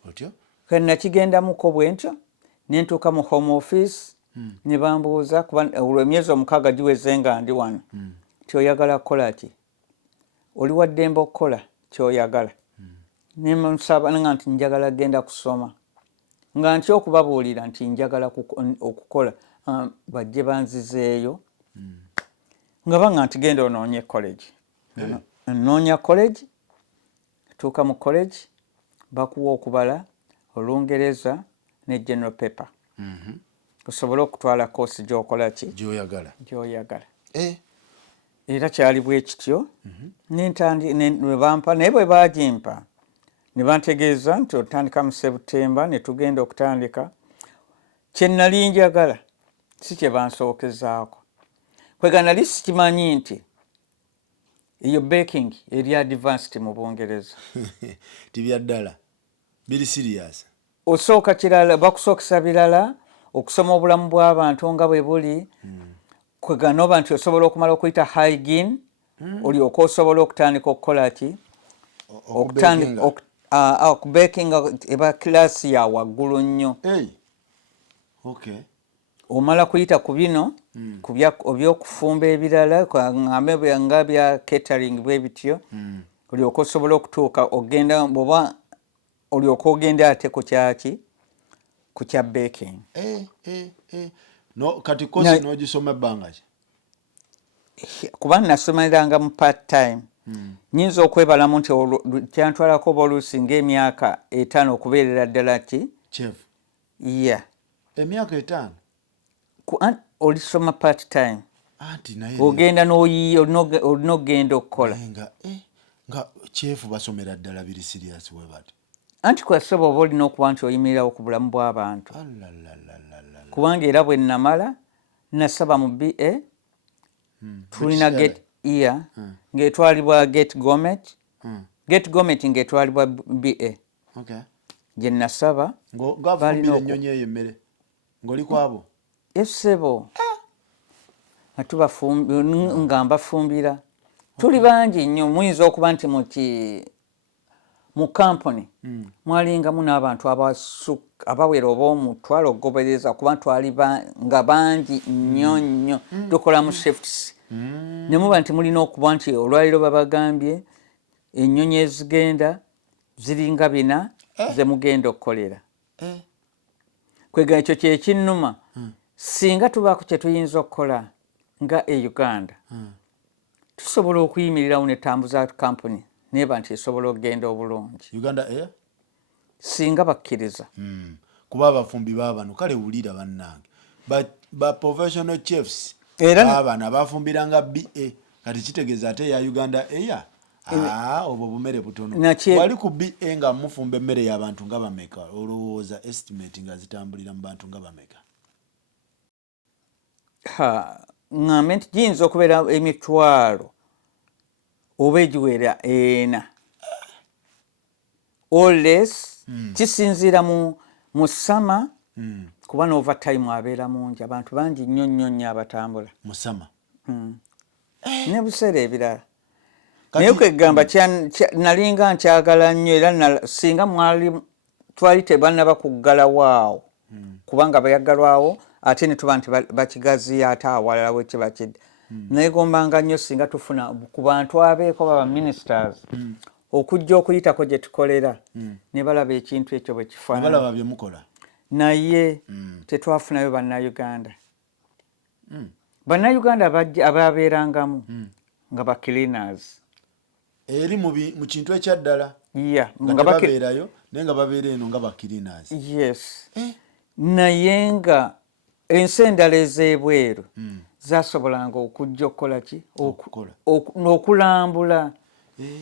Otyo? Kati nakigendamuko bwe ntyo nentuuka mu home office ne bambuuza kuba emyezi 6 giweze nga ndi wano nti oyagala kukola ki? Oli wa ddembe okukola kyoyagala? Ne musaba nti njagala genda kusoma nga ntya okubabuulira nti njagala okukola bajje banzizeeyo nga banga nti genda onoonye college. Nnoonya college, tuuka mu college bakuwa okubala Olungereza ne general paper osobole okutwala koosi gy'okola ki? Gy'oyagala. Era kyali bwe kityo ne bampa naye bwe baagimpa ne bantegeeza nti otandika mu September ne tugenda okutandika. Kye nnali njagala si kye bansookezaako. Kwega nali sikimanyi nti eyo baking eri advanced mu Bungereza. Tibya ddala biri serious. Osooka kirala bakusookesa birala okusoma obulamu bw'abantu nga bwe buli kwega noba nti osobola okumala okuyita hygiene olyoka osobola okutandika okukola ki? Okubakinga eba kilasi ya waggulu nnyo. Omala kuyita ku bino by'okufumba ebirala nga bya catering bwe bityo olyoka osobola okutuuka ogenda bwoba olyoka ogenda ate ku kyaki ku kya baking. No, kati kosi n'ogisoma ebbanga ki? Kuba nasomeranga mu part time nyinza okwebalamu nti kyantwalako oluusi ng'emyaka 5 okubeerera ddala ki? Chef. Emyaka 5? Olisoma part time. Naye ogenda olina okugenda okukola. Nga chef basomera ddala biri serious we bati. Anti kwasaba oba olina okuba nti oyimirirawo ku bulamu bw'abantu. Kubanga era bwe namala nasaba mu BA tulina get year ng'etwalibwa get gomet ng'etwalibwa BA. Gye nasaba ng'afumbira ennyonyi eyo emmere ng'oli kwabo? Essebo nga mbafumbira tuli bangi nnyo. Muyinza okuba nti mu kampuni mwalingamu n'abantu abawera oba omutwalo ogobereza kuba twali nga bangi nnyo nnyo tukola mu shifts. Ne muba nti mulina okuba nti olwaliro babagambye ennyonyi ezigenda ziringa 4 ze mugenda okukolera. Kwega ekyo kye kinnuma singa tubaako kye tuyinza okukola nga Uganda tusobola okuyimirirawo ne tambuza kampuni neba nti esobola okugenda obulungi. Uganda Air? Singa bakkiriza. Kuba abafumbi baabano kale wulira bannange ba professional chefs baabana bafumbiranga BA kati kitegeeza ate ya Uganda Air obwo bumere butono. Wali ku BA nga mufumba emmere y'abantu nga bameka olowooza estimate nga zitambulira mu bantu nga bameka? Ngambe nti giyinza okubeera emitwalo oba egiwera 4 or less kisinziira mu summer kuba n'overtime abeera mungi abantu bangi nnyo abatambula mu summer ne buseera ebirala naye kwegamba nalinga nkyagala nnyo era singa twali tebannaba kuggalawo awo kubanga bayagalwawo ate ne tuba nti bakigaziya ate awalala wekiba kidda nayegombanga nnyo singa tufuna ku bantu abeeko baba ministers okujja okuyitako gye tukolera ne balaba ekintu ekyo bwe balaba bye mukola naye tetwafunayo bannayuganda bannayuganda ababeerangamu nga ba cleaners eri mu kintu ekyaddala nga babeerayo naye nga babeera eno nga ba cleaners yes naye nga ensi endala ez'ebweru zasobolanga okujja okukola ki okulambula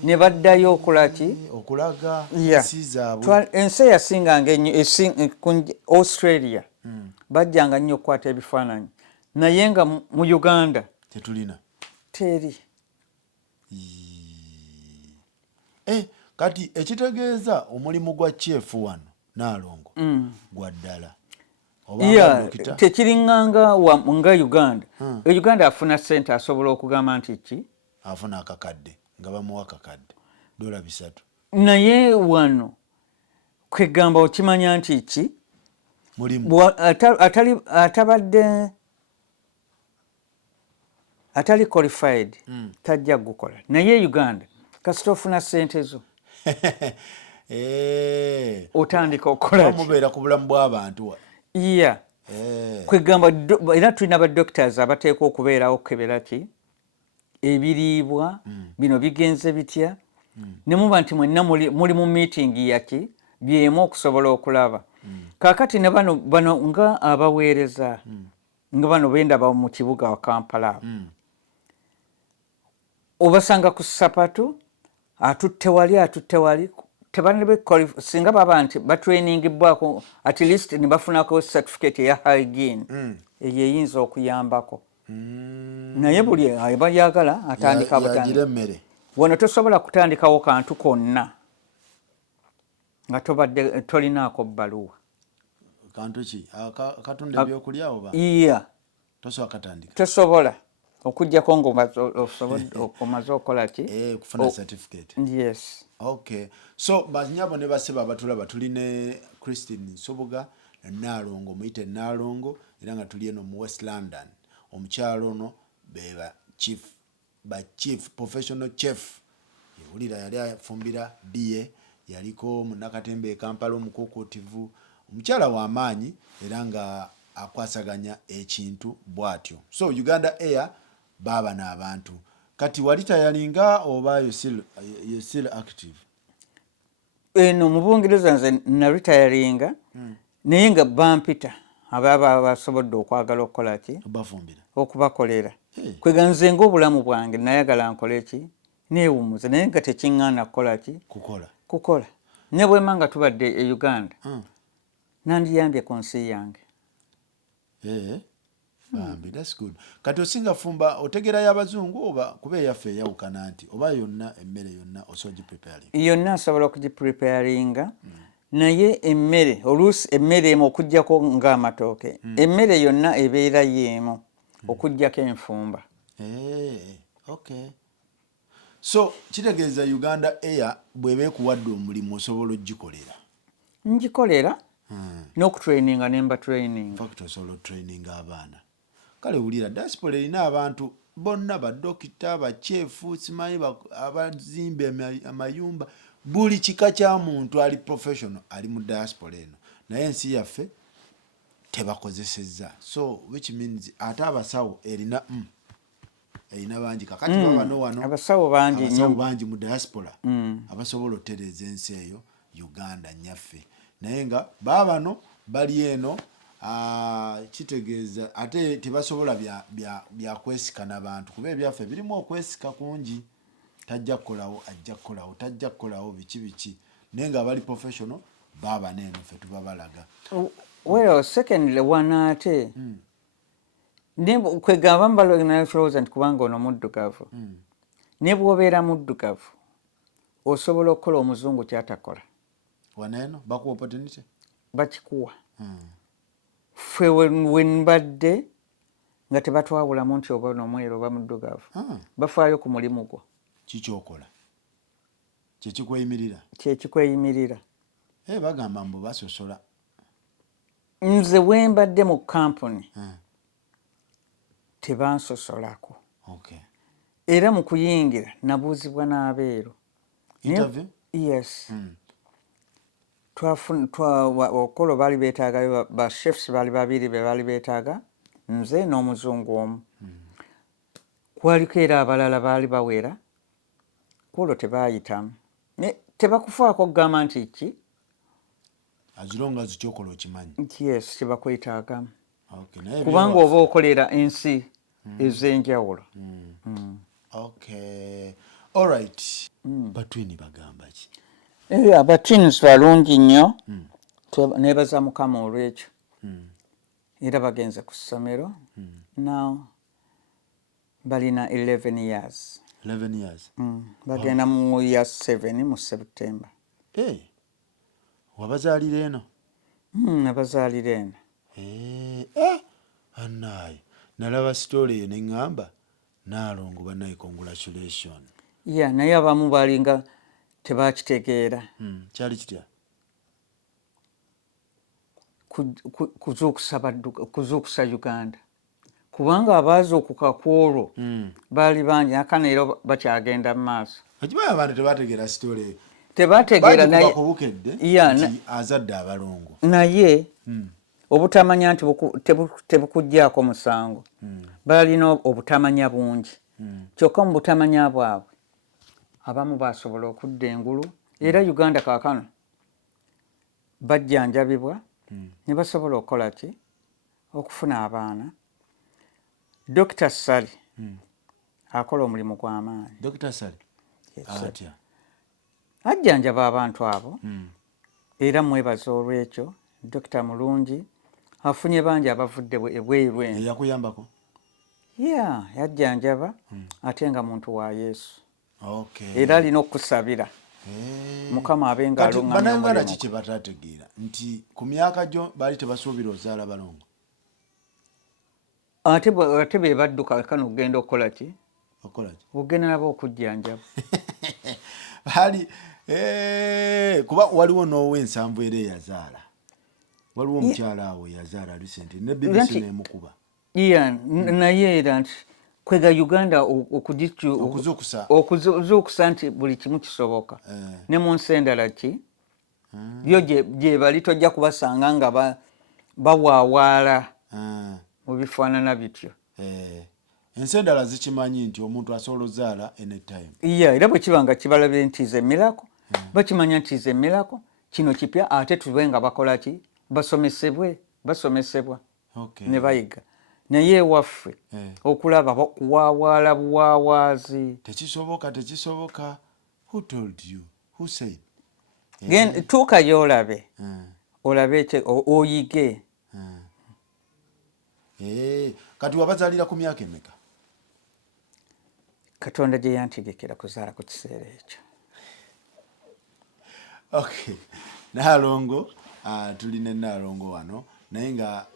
ne baddayo okola ki okulaga ensi zaabwe ensi eyasinganga Australia bajjanga nnyo okukwata ebifaananyi naye nga mu Uganda tetulina teri kati ekitegeeza omulimu gwa chief wano Nalongo gwa ddala tekiriŋŋanga nga Uganda Uganda afuna ssente asobola okugamba nti ki afuna akakadde nga bamuwa akakadde $3 naye wano kwegamba okimanya nti ki atali qualified tajja gukola naye Uganda kasita ofuna ssente zo otandika okukola mubeera ku bulamu bw'abantu kwegamba era tulina badoctors abateekwa okubeerawo okukebera ki ebiriibwa bino bigenze bitya ne muba nti mwenna muli mu meeting yaki byemu okusobola okulaba kaakati ne bano nga abaweereza nga bano bendaba mu kibuga wa Kampala obasanga ku sapatu atutte wali singa baba nti batrainingibwako at least ne bafunako certificate eya hygiene eyo eyinza okuyambako naye buli abayagala atandika butandika wano tosobola kutandikawo kantu konna nga tolinaako bbaluwa kantu ki katunda ebyokulya oba tosobola okujjako ng'omaze okola ki kufuna certificate yes okay so banyabo ne baseba abatulaba tuli ne Christine Nsoboga Nalongo muyite Nalongo era nga tuli eno mu West London omukyalo ono beba chief professional chef yulira yali afumbira BA yaliko mu Nakatembe Kampala omukokotivu omukyala w'amaanyi era nga akwasaganya ekintu bwatyo so Uganda Air baba n'abantu kati walita yalinga oba you still active eno mu Bungereza nze na retiringa naye nga bampita ababa basobodde okwagala okukola ki okubakolera kweganze ng'obulamu bwange nayagala nkole ki neewumuza naye nga tekiŋŋaana kukola ki kukola ne bwema nga tubadde e Uganda nandiyambye ku nsi yange that's good kati osinga fumba otegerayo abazungu oba kuba eyaffe eyawukana nti oba yonna emmere yonna osobola gipreparing yonna asobola okugipreparinga naye emmere oluusi emmere emu okuggyako ng'amatooke emmere yonna ebeera y'emu okuggyako enfumba okay so kitegeeza Uganda Air bw'eba ekuwadde omulimu osobola ogikolera ngikolera n'okutraininga nemba training osobola otraininga abaana kale wulira diaspora erina abantu bonna badokita bachefu simanyi abazimbe amayumba buli kika kya muntu ali professional ali mu diaspora eno naye ensi yaffe tebakozesezza so which means ate abasawo erina bangi kakati babano wano abasawo bangi mu diaspora abasobola otereza ensi eyo Uganda nyaffe naye nga babano bali eno kitegeeza ate tebasobola bya kwesika n'abantu kuba ebyaffe birimu okwesika kungi tajja kukolawo ajja kukolawo tajja kukolawo biki naye nga abali professional baba neeno ffe tuba balaga well secondly wanaate kwegamba mbalowooza nti kubanga ono muddugavu ne bw'obeera muddugavu osobola okukola omuzungu kyatakola waneeno bakuwa opportunity bakikuwa ffe we mbadde nga tebatwawulamu nti oba nomweru oba muddugavu bafaayo ku mulimu gwo kikyokola kyekikweyimirira bagamba mbu basosola nze we mbadde mu kampuni tebansosolako era mu kuyingira nabuuzibwa n'abeeru interview yes okolo baali beetaagayo ba chefs baali babiri be baali beetaaga nze n'omuzungu omu kwaliko era abalala baali bawera kulo tebaayitamu tebakufaako kugamba nti ki azironga zikyokola okimanyi yes tebakwetaagamu kubanga oba okolera ensi ez'enjawulo alright batwini bagamba ki abatwins balungi nnyo nebaza mukama olwekyo era bagenze ku ssomero now balina 11 years bagenda mu year 7 mu September wabazaalira eno abazaalira eno anaayo nalaba sitole eyo neŋŋamba Naalongo banaye congratulation naye abamu balinga tebakitegeera kyali kitya kuzuukusa Uganda kubanga abaazuukuka ku olwo baali bangi akana era bakyagenda mu maaso okimanyi abantu tebategeera sitole tebategeera nayebakubukedde nti azadde abalongo naye obutamanya nti tebukuggyako musango balina obutamanya bungi kyokka mu butamanya bwabwe abamu basobola okudda engulu era Uganda kaakano bajjanjabibwa ne basobola okukola ki okufuna abaana Dr. Sally akola omulimu gw'amaanyi Dr. Sally atya ajjanjaba abantu abo era mwebaza olwekyo Dr. mulungi afunye bangi abavudde ebweru eno yakuyambako yajjanjaba ate nga muntu wa Yesu era alina okusabira mukama abenga alungamya kiki batategeera nti ku myaka gyo baali tebasuubira ozaala balongo ate be badduka kano ogenda okukola ki ogenda nabo okujjanjaba baali kuba waliwo n'ow'ensanvu era eyazaala waliwo omukyala awo yazaala recent ne BBC nemukuba naye era nti kwega Uganda okuzuukusa nti buli kimu kisoboka ne mu nsi endala ki byo gye bali tojja kubasanga nga bawaawaala mu bifaanana bityo ensi endala zikimanyi nti omuntu asobola ozaala anytime era bwe kiba nga kibalabire nti ze mirako bakimanya nti ze mirako kino kipya ate tube nga bakola ki basomesebwa ne bayiga naye ewaffe okulaba kuwaawaala buwaawaazi tekisoboka who told you who said tuukayo olabe oyige kati wabazaalira ku myaka emeka Katonda gye yantegekera kuzaala ku kiseera ekyo Naalongo tulina Naalongo wano naye nga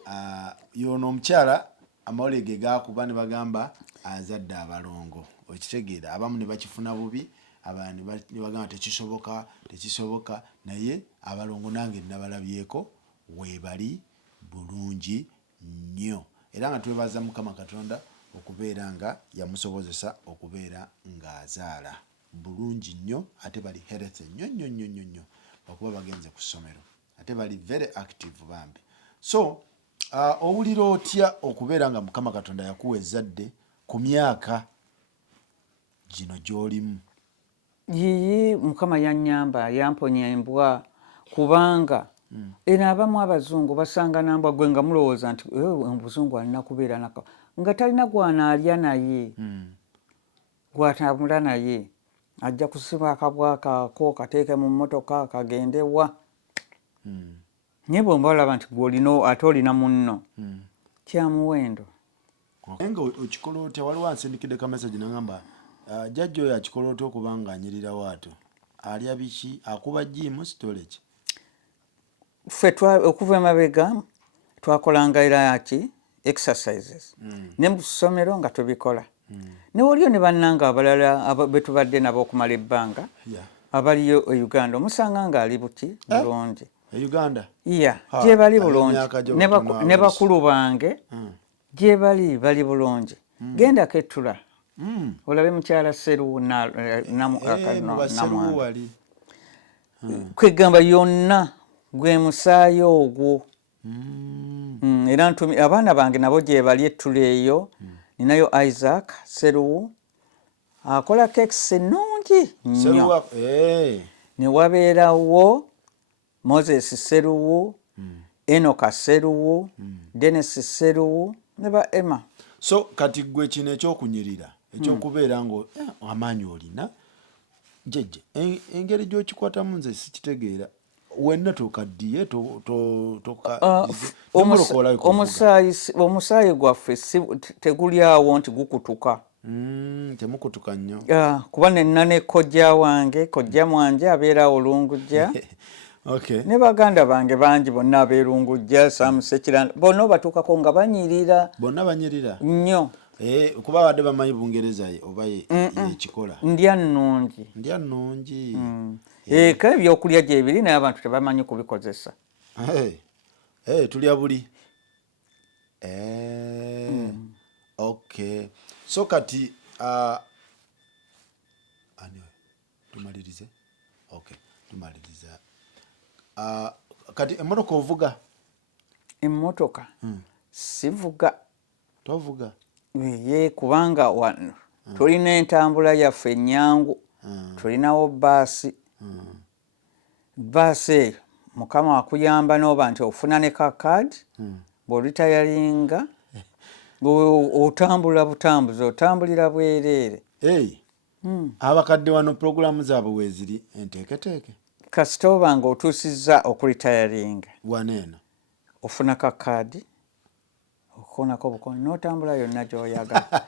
yono omukyala amawulire ge gaakuba ne bagamba azadde abalongo okitegeera abamu ne bakifuna bubi abantu ne bagamba tekisoboka naye abalongo nange nabalabyeko weebali bulungi nnyo era nga twebaza Mukama Katonda okubeera nga yamusobozesa okubeera ng'azaala bulungi nnyo ate bali healthy nnyo okuba bagenze ku ssomero ate bali very active bambi so owulira otya okubeera nga Mukama Katonda yakuwa ezzadde ku myaka gino gy'olimu yiyi Mukama yannyamba yamponya embwa kubanga era abamu abazungu basanga nambwa gwe nga mulowooza nti omuzungu alina kubeera nako nga talina gwanaalya naye gwatambula naye ajja kusiba akabwa kako kateeke mu mmotoka kagende wa naye bwomba olaba nti gwolina ate olina munno kyamuwendo naye nga okikola otya waliwo ansindikidde ka message nagamba jjajja oyo akikola otya okuba nga anyirira waato alya biki akuba jimu sitole ki ffe okuva emabega twakolanga era yaki exercises ne mu ssomero nga tubikola ne waliyo ne bannanga abalala betubadde nabo okumala ebbanga abaliyo e Uganda omusanga nga ali buti bulungi Uganda gye bali bulungi ne bakulu bange gye bali bulungi genda kettula olabe mukyala Seruwu namwali kwegamba yonna gwe musaayi ogwo era abaana bange nabo gye bali ettula eyo ninayo Isaac Seruwu akola kekisi ennungi nnyo ne wabeerawo Moses Seruwu Enoka Seruwu Dennis Seruwu ne ba Emma. So kati gwe kino ekyokunyirira ekyokubeera nga amaanyi olina jeje engeri gy'okikwatamu nze sikitegeera wenna tokaddiye omusaayi gwaffe teguli awo nti gukutuka temukutuka nnyo kuba nenna ne kojja wange kojja mwanje abeera Olungujja ne baganda bange bangi bonna abeerungujja Samusekiranda bonna obatuukako nga banyirira nnyo kuba badde bamanyi Bungereza oba yekikola ndya nnungi eka ebyokulya gye biri naye abantu tebamanyi kubikozesa tulya buli okay so kati tumalirize kati emmotoka ovuga emmotoka sivuga tovuga kubanga wano tulina entambula yaffe ennyangu tulinawo baasi eyo Mukama akuyamba n'oba nti ofuna ne kakadi bw'olitayalinga otambula butambuzi otambulira bwereere abakadde wano puroguramu zaabwe weeziri enteeketeeke kasita oba nga otuusizza okulitayalinga waneeno ofuna kakadi okonako bukomi n'otambula yonna gy'oyagala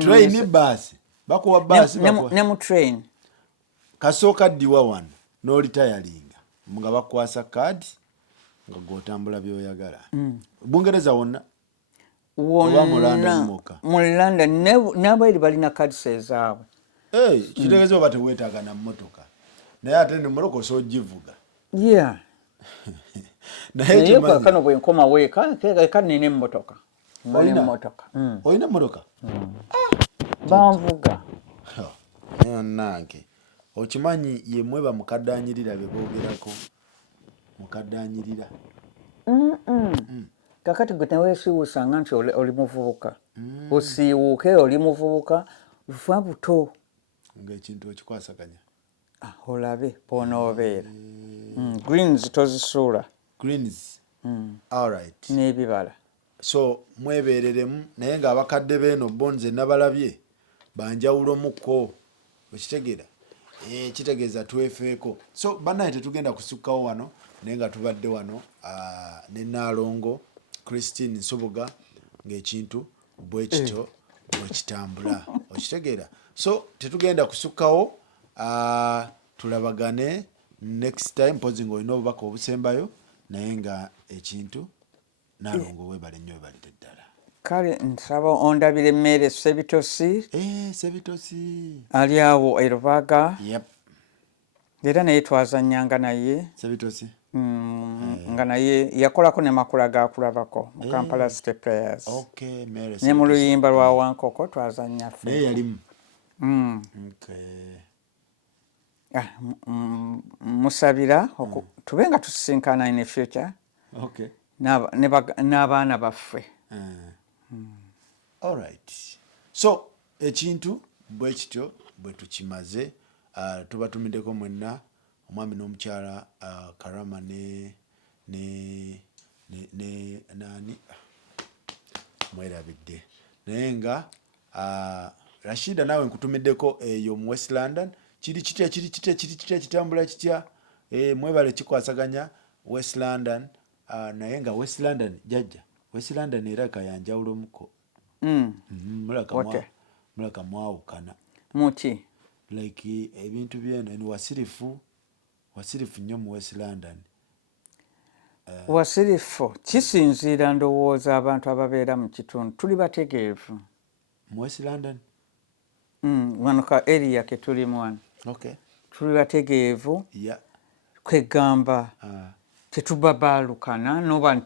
train baasi bakuwa baasi ne mu train kasooka ddiwa wano n'olitayalinga nga bakwasa kadi nga gw'otambula by'oyagala Bungereza wonna mu London n'aberi balina kadisi ezaabwe kitegeeza oba teweetaaga na mmotoka naye ate nemmotoka osoogivuga naye kakano bwe nkoma weeka nina emmotoka olina emmotoka banvuga nange okimanyi yemwe bamukaddaanyirira be boogerako mukaddaanyirira kakati gwe neweesiiwuusanga nti oli muvubuka osiiwuuke oli muvubuka lufa buto ng'ekintu okikwasaganya olabe bw'onoobeera greens tozisuula greens alright n'ebibala so mwebeereremu naye ng'abakadde beeno bo nze nabalabye banjawulomukko okitegeera kitegeeza twefeeko so bannaye tetugenda kusukkawo wano naye nga tubadde wano ne Naalongo Christine Nsoboga ng'ekintu bwe kityo bwe kitambula okitegeera so tetugenda kusukkawo tulabagane next time mpozi ng'olina obubaka obusembayo naye nga ekintu Naalongo weebale nnyo weebalidde ddala kale nsaba ondabira emmere Sebitosi ali awo e Rubaga era naye twazannyanga naye Sebitosi nga naye yakolako ne makula gakulabako mu Kampala City Players ne mu luyimba lwa Wankoko twazannya ffe naye yalimu musabira tube nga tusisinkana in the future n'abaana baffe alright so ekintu bwe kityo bwe tukimaze tubatumiddeko mwenna omwami n'omukyala Karama ne nani mwerabidde naye nga Rashida naawe nkutumiddeko eyo mu West London kiri kitya kitambula kitya mwebale kikwasaganya West London naye nga West London jajja West London era kayanjawulomuko mulaka mwawukana muki like ebintu byeno ni wasirifu nnyo mu West London Wasirifu kisinziira ndowooza abantu ababeera mu kitundu tuli bategeevu mu West London wano ka area ke tulimu wano tuli bategeevu kwegamba tetubabaalukana noba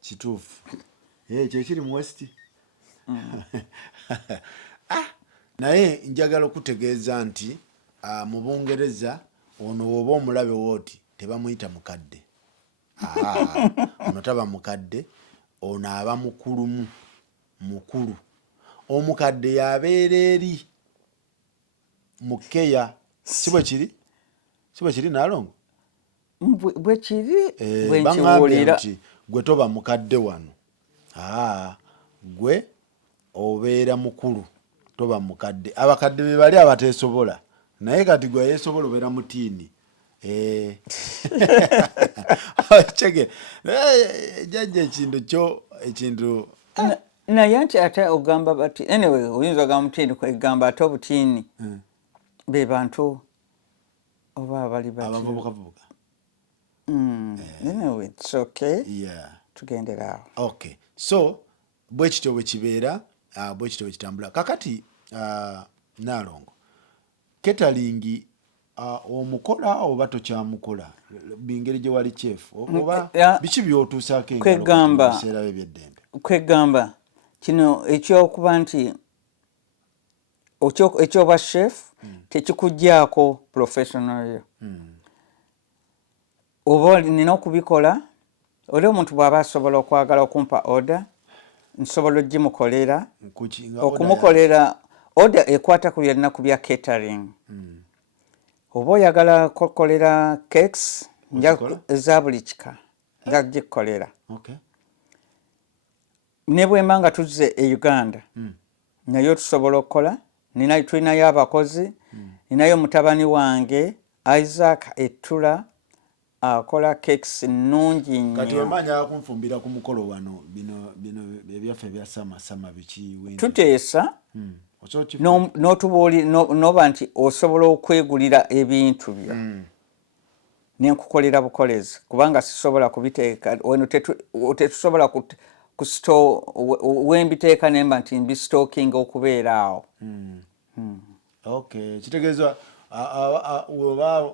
kituufu kyekiri mu West naye njagala okutegeeza nti mu Bungereza ono woba omulabe wooti tebamuyita mukadde ono taba mukadde ono aba mukulu omukadde yabeera eri mukeya si bwe kiri Nalongo bwe kiri baŋŋambye nti gwe toba mukadde wano gwe obeera mukulu toba mukadde abakadde be bali abateesobola naye kati gwe yeesobola obeera mutiini jajja ekintu naye nti ate ogamba bati anyway oyinza ogamba mutiini kwegamba ate obutiini be bantu oba abali abavubukavubuka anyway it's okay tugendera awo so bwe kityo bwe kibeera bwe kityo bwe kitambula kakati Nalongo ketalingi omukola oba tokyamukola bingeri gye wali kyefu oba biki byotuusaako engalo biseera bye by'eddembe kwegamba kino ekyokuba nti ekyoba chef tekikugjaako professional yo oba nina okubikola oli omuntu bw'aba asobola okwagala okumpa order nsobola ogimukolera okumukolera order ekwata ku byonna ku bya catering oba oyagala kukolera cakes eza buli kika nja kugikolera ne bwemba nga tuzze e Uganda nayo tusobola okukola tulinayo abakozi ninayo mutabani wange Isaac Ettula akola cakes nnungi nnyo kati wemanya akunfumbira ku mukolo wano bino ebyaffe bya sama biki tuteesa n'otubuuli noba nti osobola okwegulira ebintu byo nenkukolera bukolezi kubanga sisobola kubiteeka wano tetusobola ku store wembiteeka nemba nti mbistocking okubeera awo kitegeezwa oba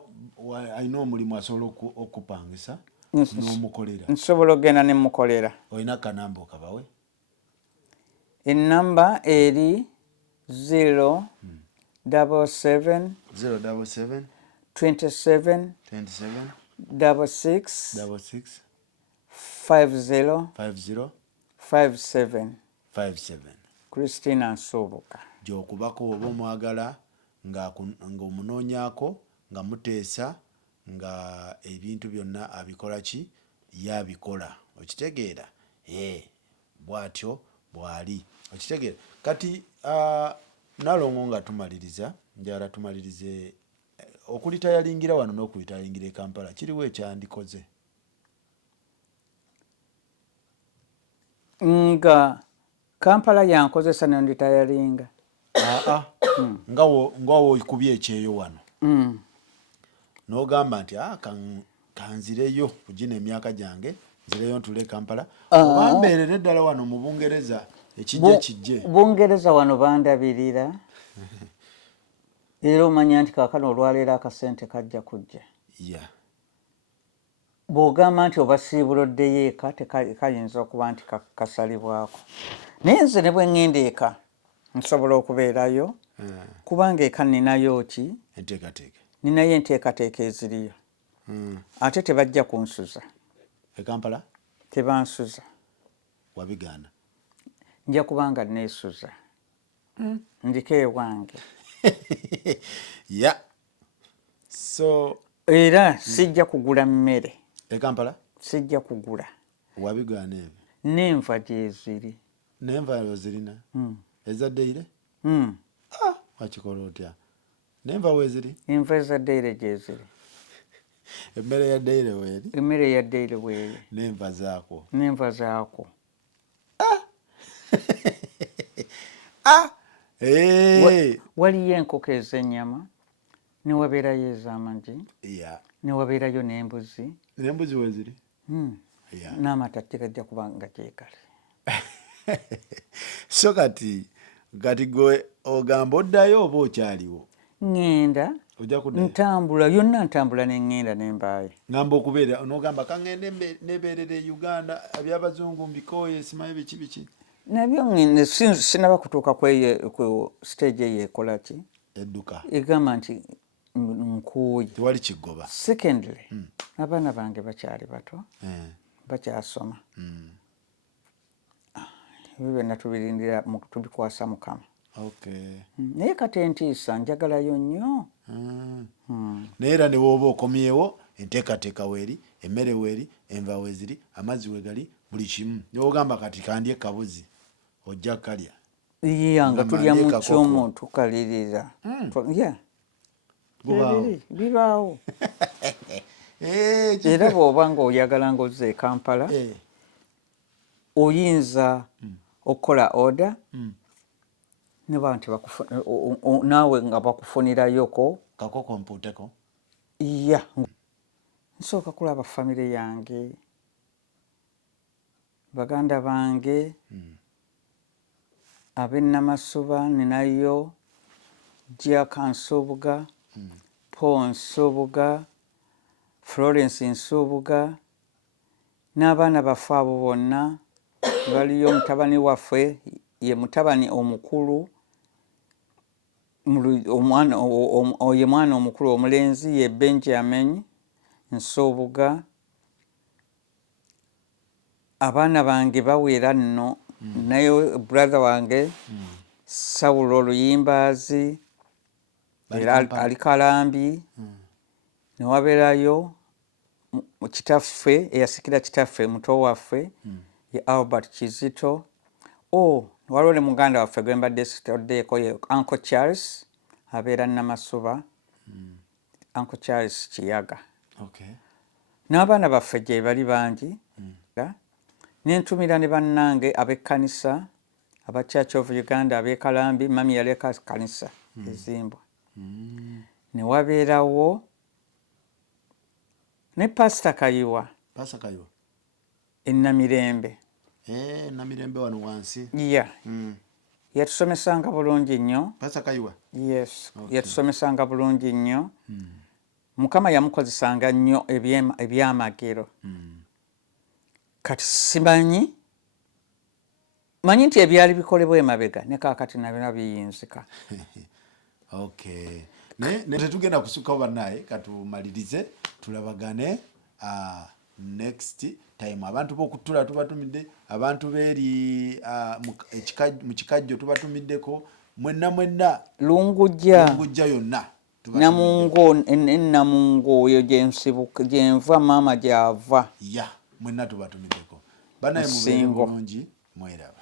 alina omulimu asobola okupangisa n'omukolera nsobola okgenda nemukolera olina akanamba okabawe enamba eri 077 077 27 66 50 57 Christina Nsubuga gyokubako oba omwagala ng'omunoonyaako nga muteesa nga ebintu byonna abikola ki yabikola okitegeera bw'atyo bw'ali okitegeera kati Nalongo nga tumaliriza njala tumalirize okulitayalingira wano n'okulitayalingira e Kampala kiriwo ekyandikoze nga Kampala yankozesa nonditayalinga nga woikubye ekyeyo wano n'ogamba nti kanzireyo kugina emyaka gyange nzireyo ntule e Kampala oba mbeerere ddala wano mu Bungereza ekijje Bungereza wano bandabirira era omanya nti kaakano olwaleero akasente kajja kujja bw'ogamba nti obasiibula oddeyo eka tekayinza okuba nti kasalibwako naye nze ne bwe ŋŋenda eka nsobola okubeerayo kubanga eka ninayo ki ninayo enteekateeka eziriyo ate tebajja kunsuza e Kampala tebansuza wabigaana nja kubanga neesuza ndiko ewange so era sijja kugula mmere e Kampala sijja kugula wabigaana ebyo n'enva gyeziri n'enva wezirina ezaddeire wakikola otya n'enva weziri enva ezaddeire gyeziri emmere ya ddeire weeri emmere ya ddeire weeri n'enva zaako waliyo enkoko ez'ennyama ne wabeerayo ez'amagi, yeah. ne wabeerayo n'embuzi, n'embuzi weziri yeah. n'amata tegajja kuba nga kyekale. So kati gwe ogamba oddayo oba okyaliwo? Ngenda ntambula, yonna ntambula ne ngenda ne mbaayo. Ngamba okubeera n'ogamba kangende nebeerera e Uganda, eby'abazungu mbikooye simanyi biki nabyo ngende sinaba kutuuka ku stage eyo ekola ki edduka egamba nti nkooye tewali kigoba. Secondly abaana bange bakyali bato bakyasoma ebyo byonna tubirindira tubikwasa Mukama. Naye kati entiisa njagalayo nnyo. Naye era ne bw'oba okomyewo enteekateeka weeri, emmere weeri, enva weeziri, amazzi weegali, buli kimu. N'ogamba kati kandye kabuzi ojja kalya. Nga tulya mu kyomo tukalirira. Bibaawo. Era bw'oba ng'oyagala ng'ozza e Kampala oyinza okukola order ne bantu naawe nga bakufunirayoko kakoko mpuuteko. Nsooka kulaba famire yange, baganda bange, ab'e Namasuba ninayo, Jack Nsubuga, Paul Nsubuga, Florence Nsubuga, n'abaana baffe abo bonna baliyo. Mutabani waffe ye mutabani omukulu, ye mwana omukulu omulenzi ye Benjamin Nsubuga. Abaana bange bawera nno, naye brother wange Sawulo Oluyimbaazi era ali Kalambi. Ne wabeerayo kitaffe eyasikira kitaffe muto waffe ye Albert Kizito. Waliwo ne muganda waffe gwe mbadde sitoddeeko ye Uncle Charles abeera Namasuba, Uncle Charles Kiyaga. N'abaana baffe gye bali bangi. Nentumira ne bannange ab'ekkanisa aba Church of Uganda ab'e Kalambi, mami yaleka kanisa ezimbwa. Ne wabeerawo ne Pastor Kayiwa e Namirembe. Namirembe wano wansi. Yatusomesanga bulungi nnyo. Pastor Kayiwa? Yes. Yatusomesanga bulungi nnyo. Mukama yamukozesanga nnyo ebyamagero. Kati simanyi manyi nti ebyali bikolebwa emabega ne kaakati nabyo biyinzika. Ne tetugenda kusukkawo bannaye katumalirize tulabagane next time. Abantu b'okutula tubatumidde, abantu beeri mu kikajjo tubatumiddeko, mwenna Lungujja yonna Namungo Namungo oyo gyenva maama gy'ava mwenna tubatumiddeko. Bannaye mubeere bulungi, mweraba.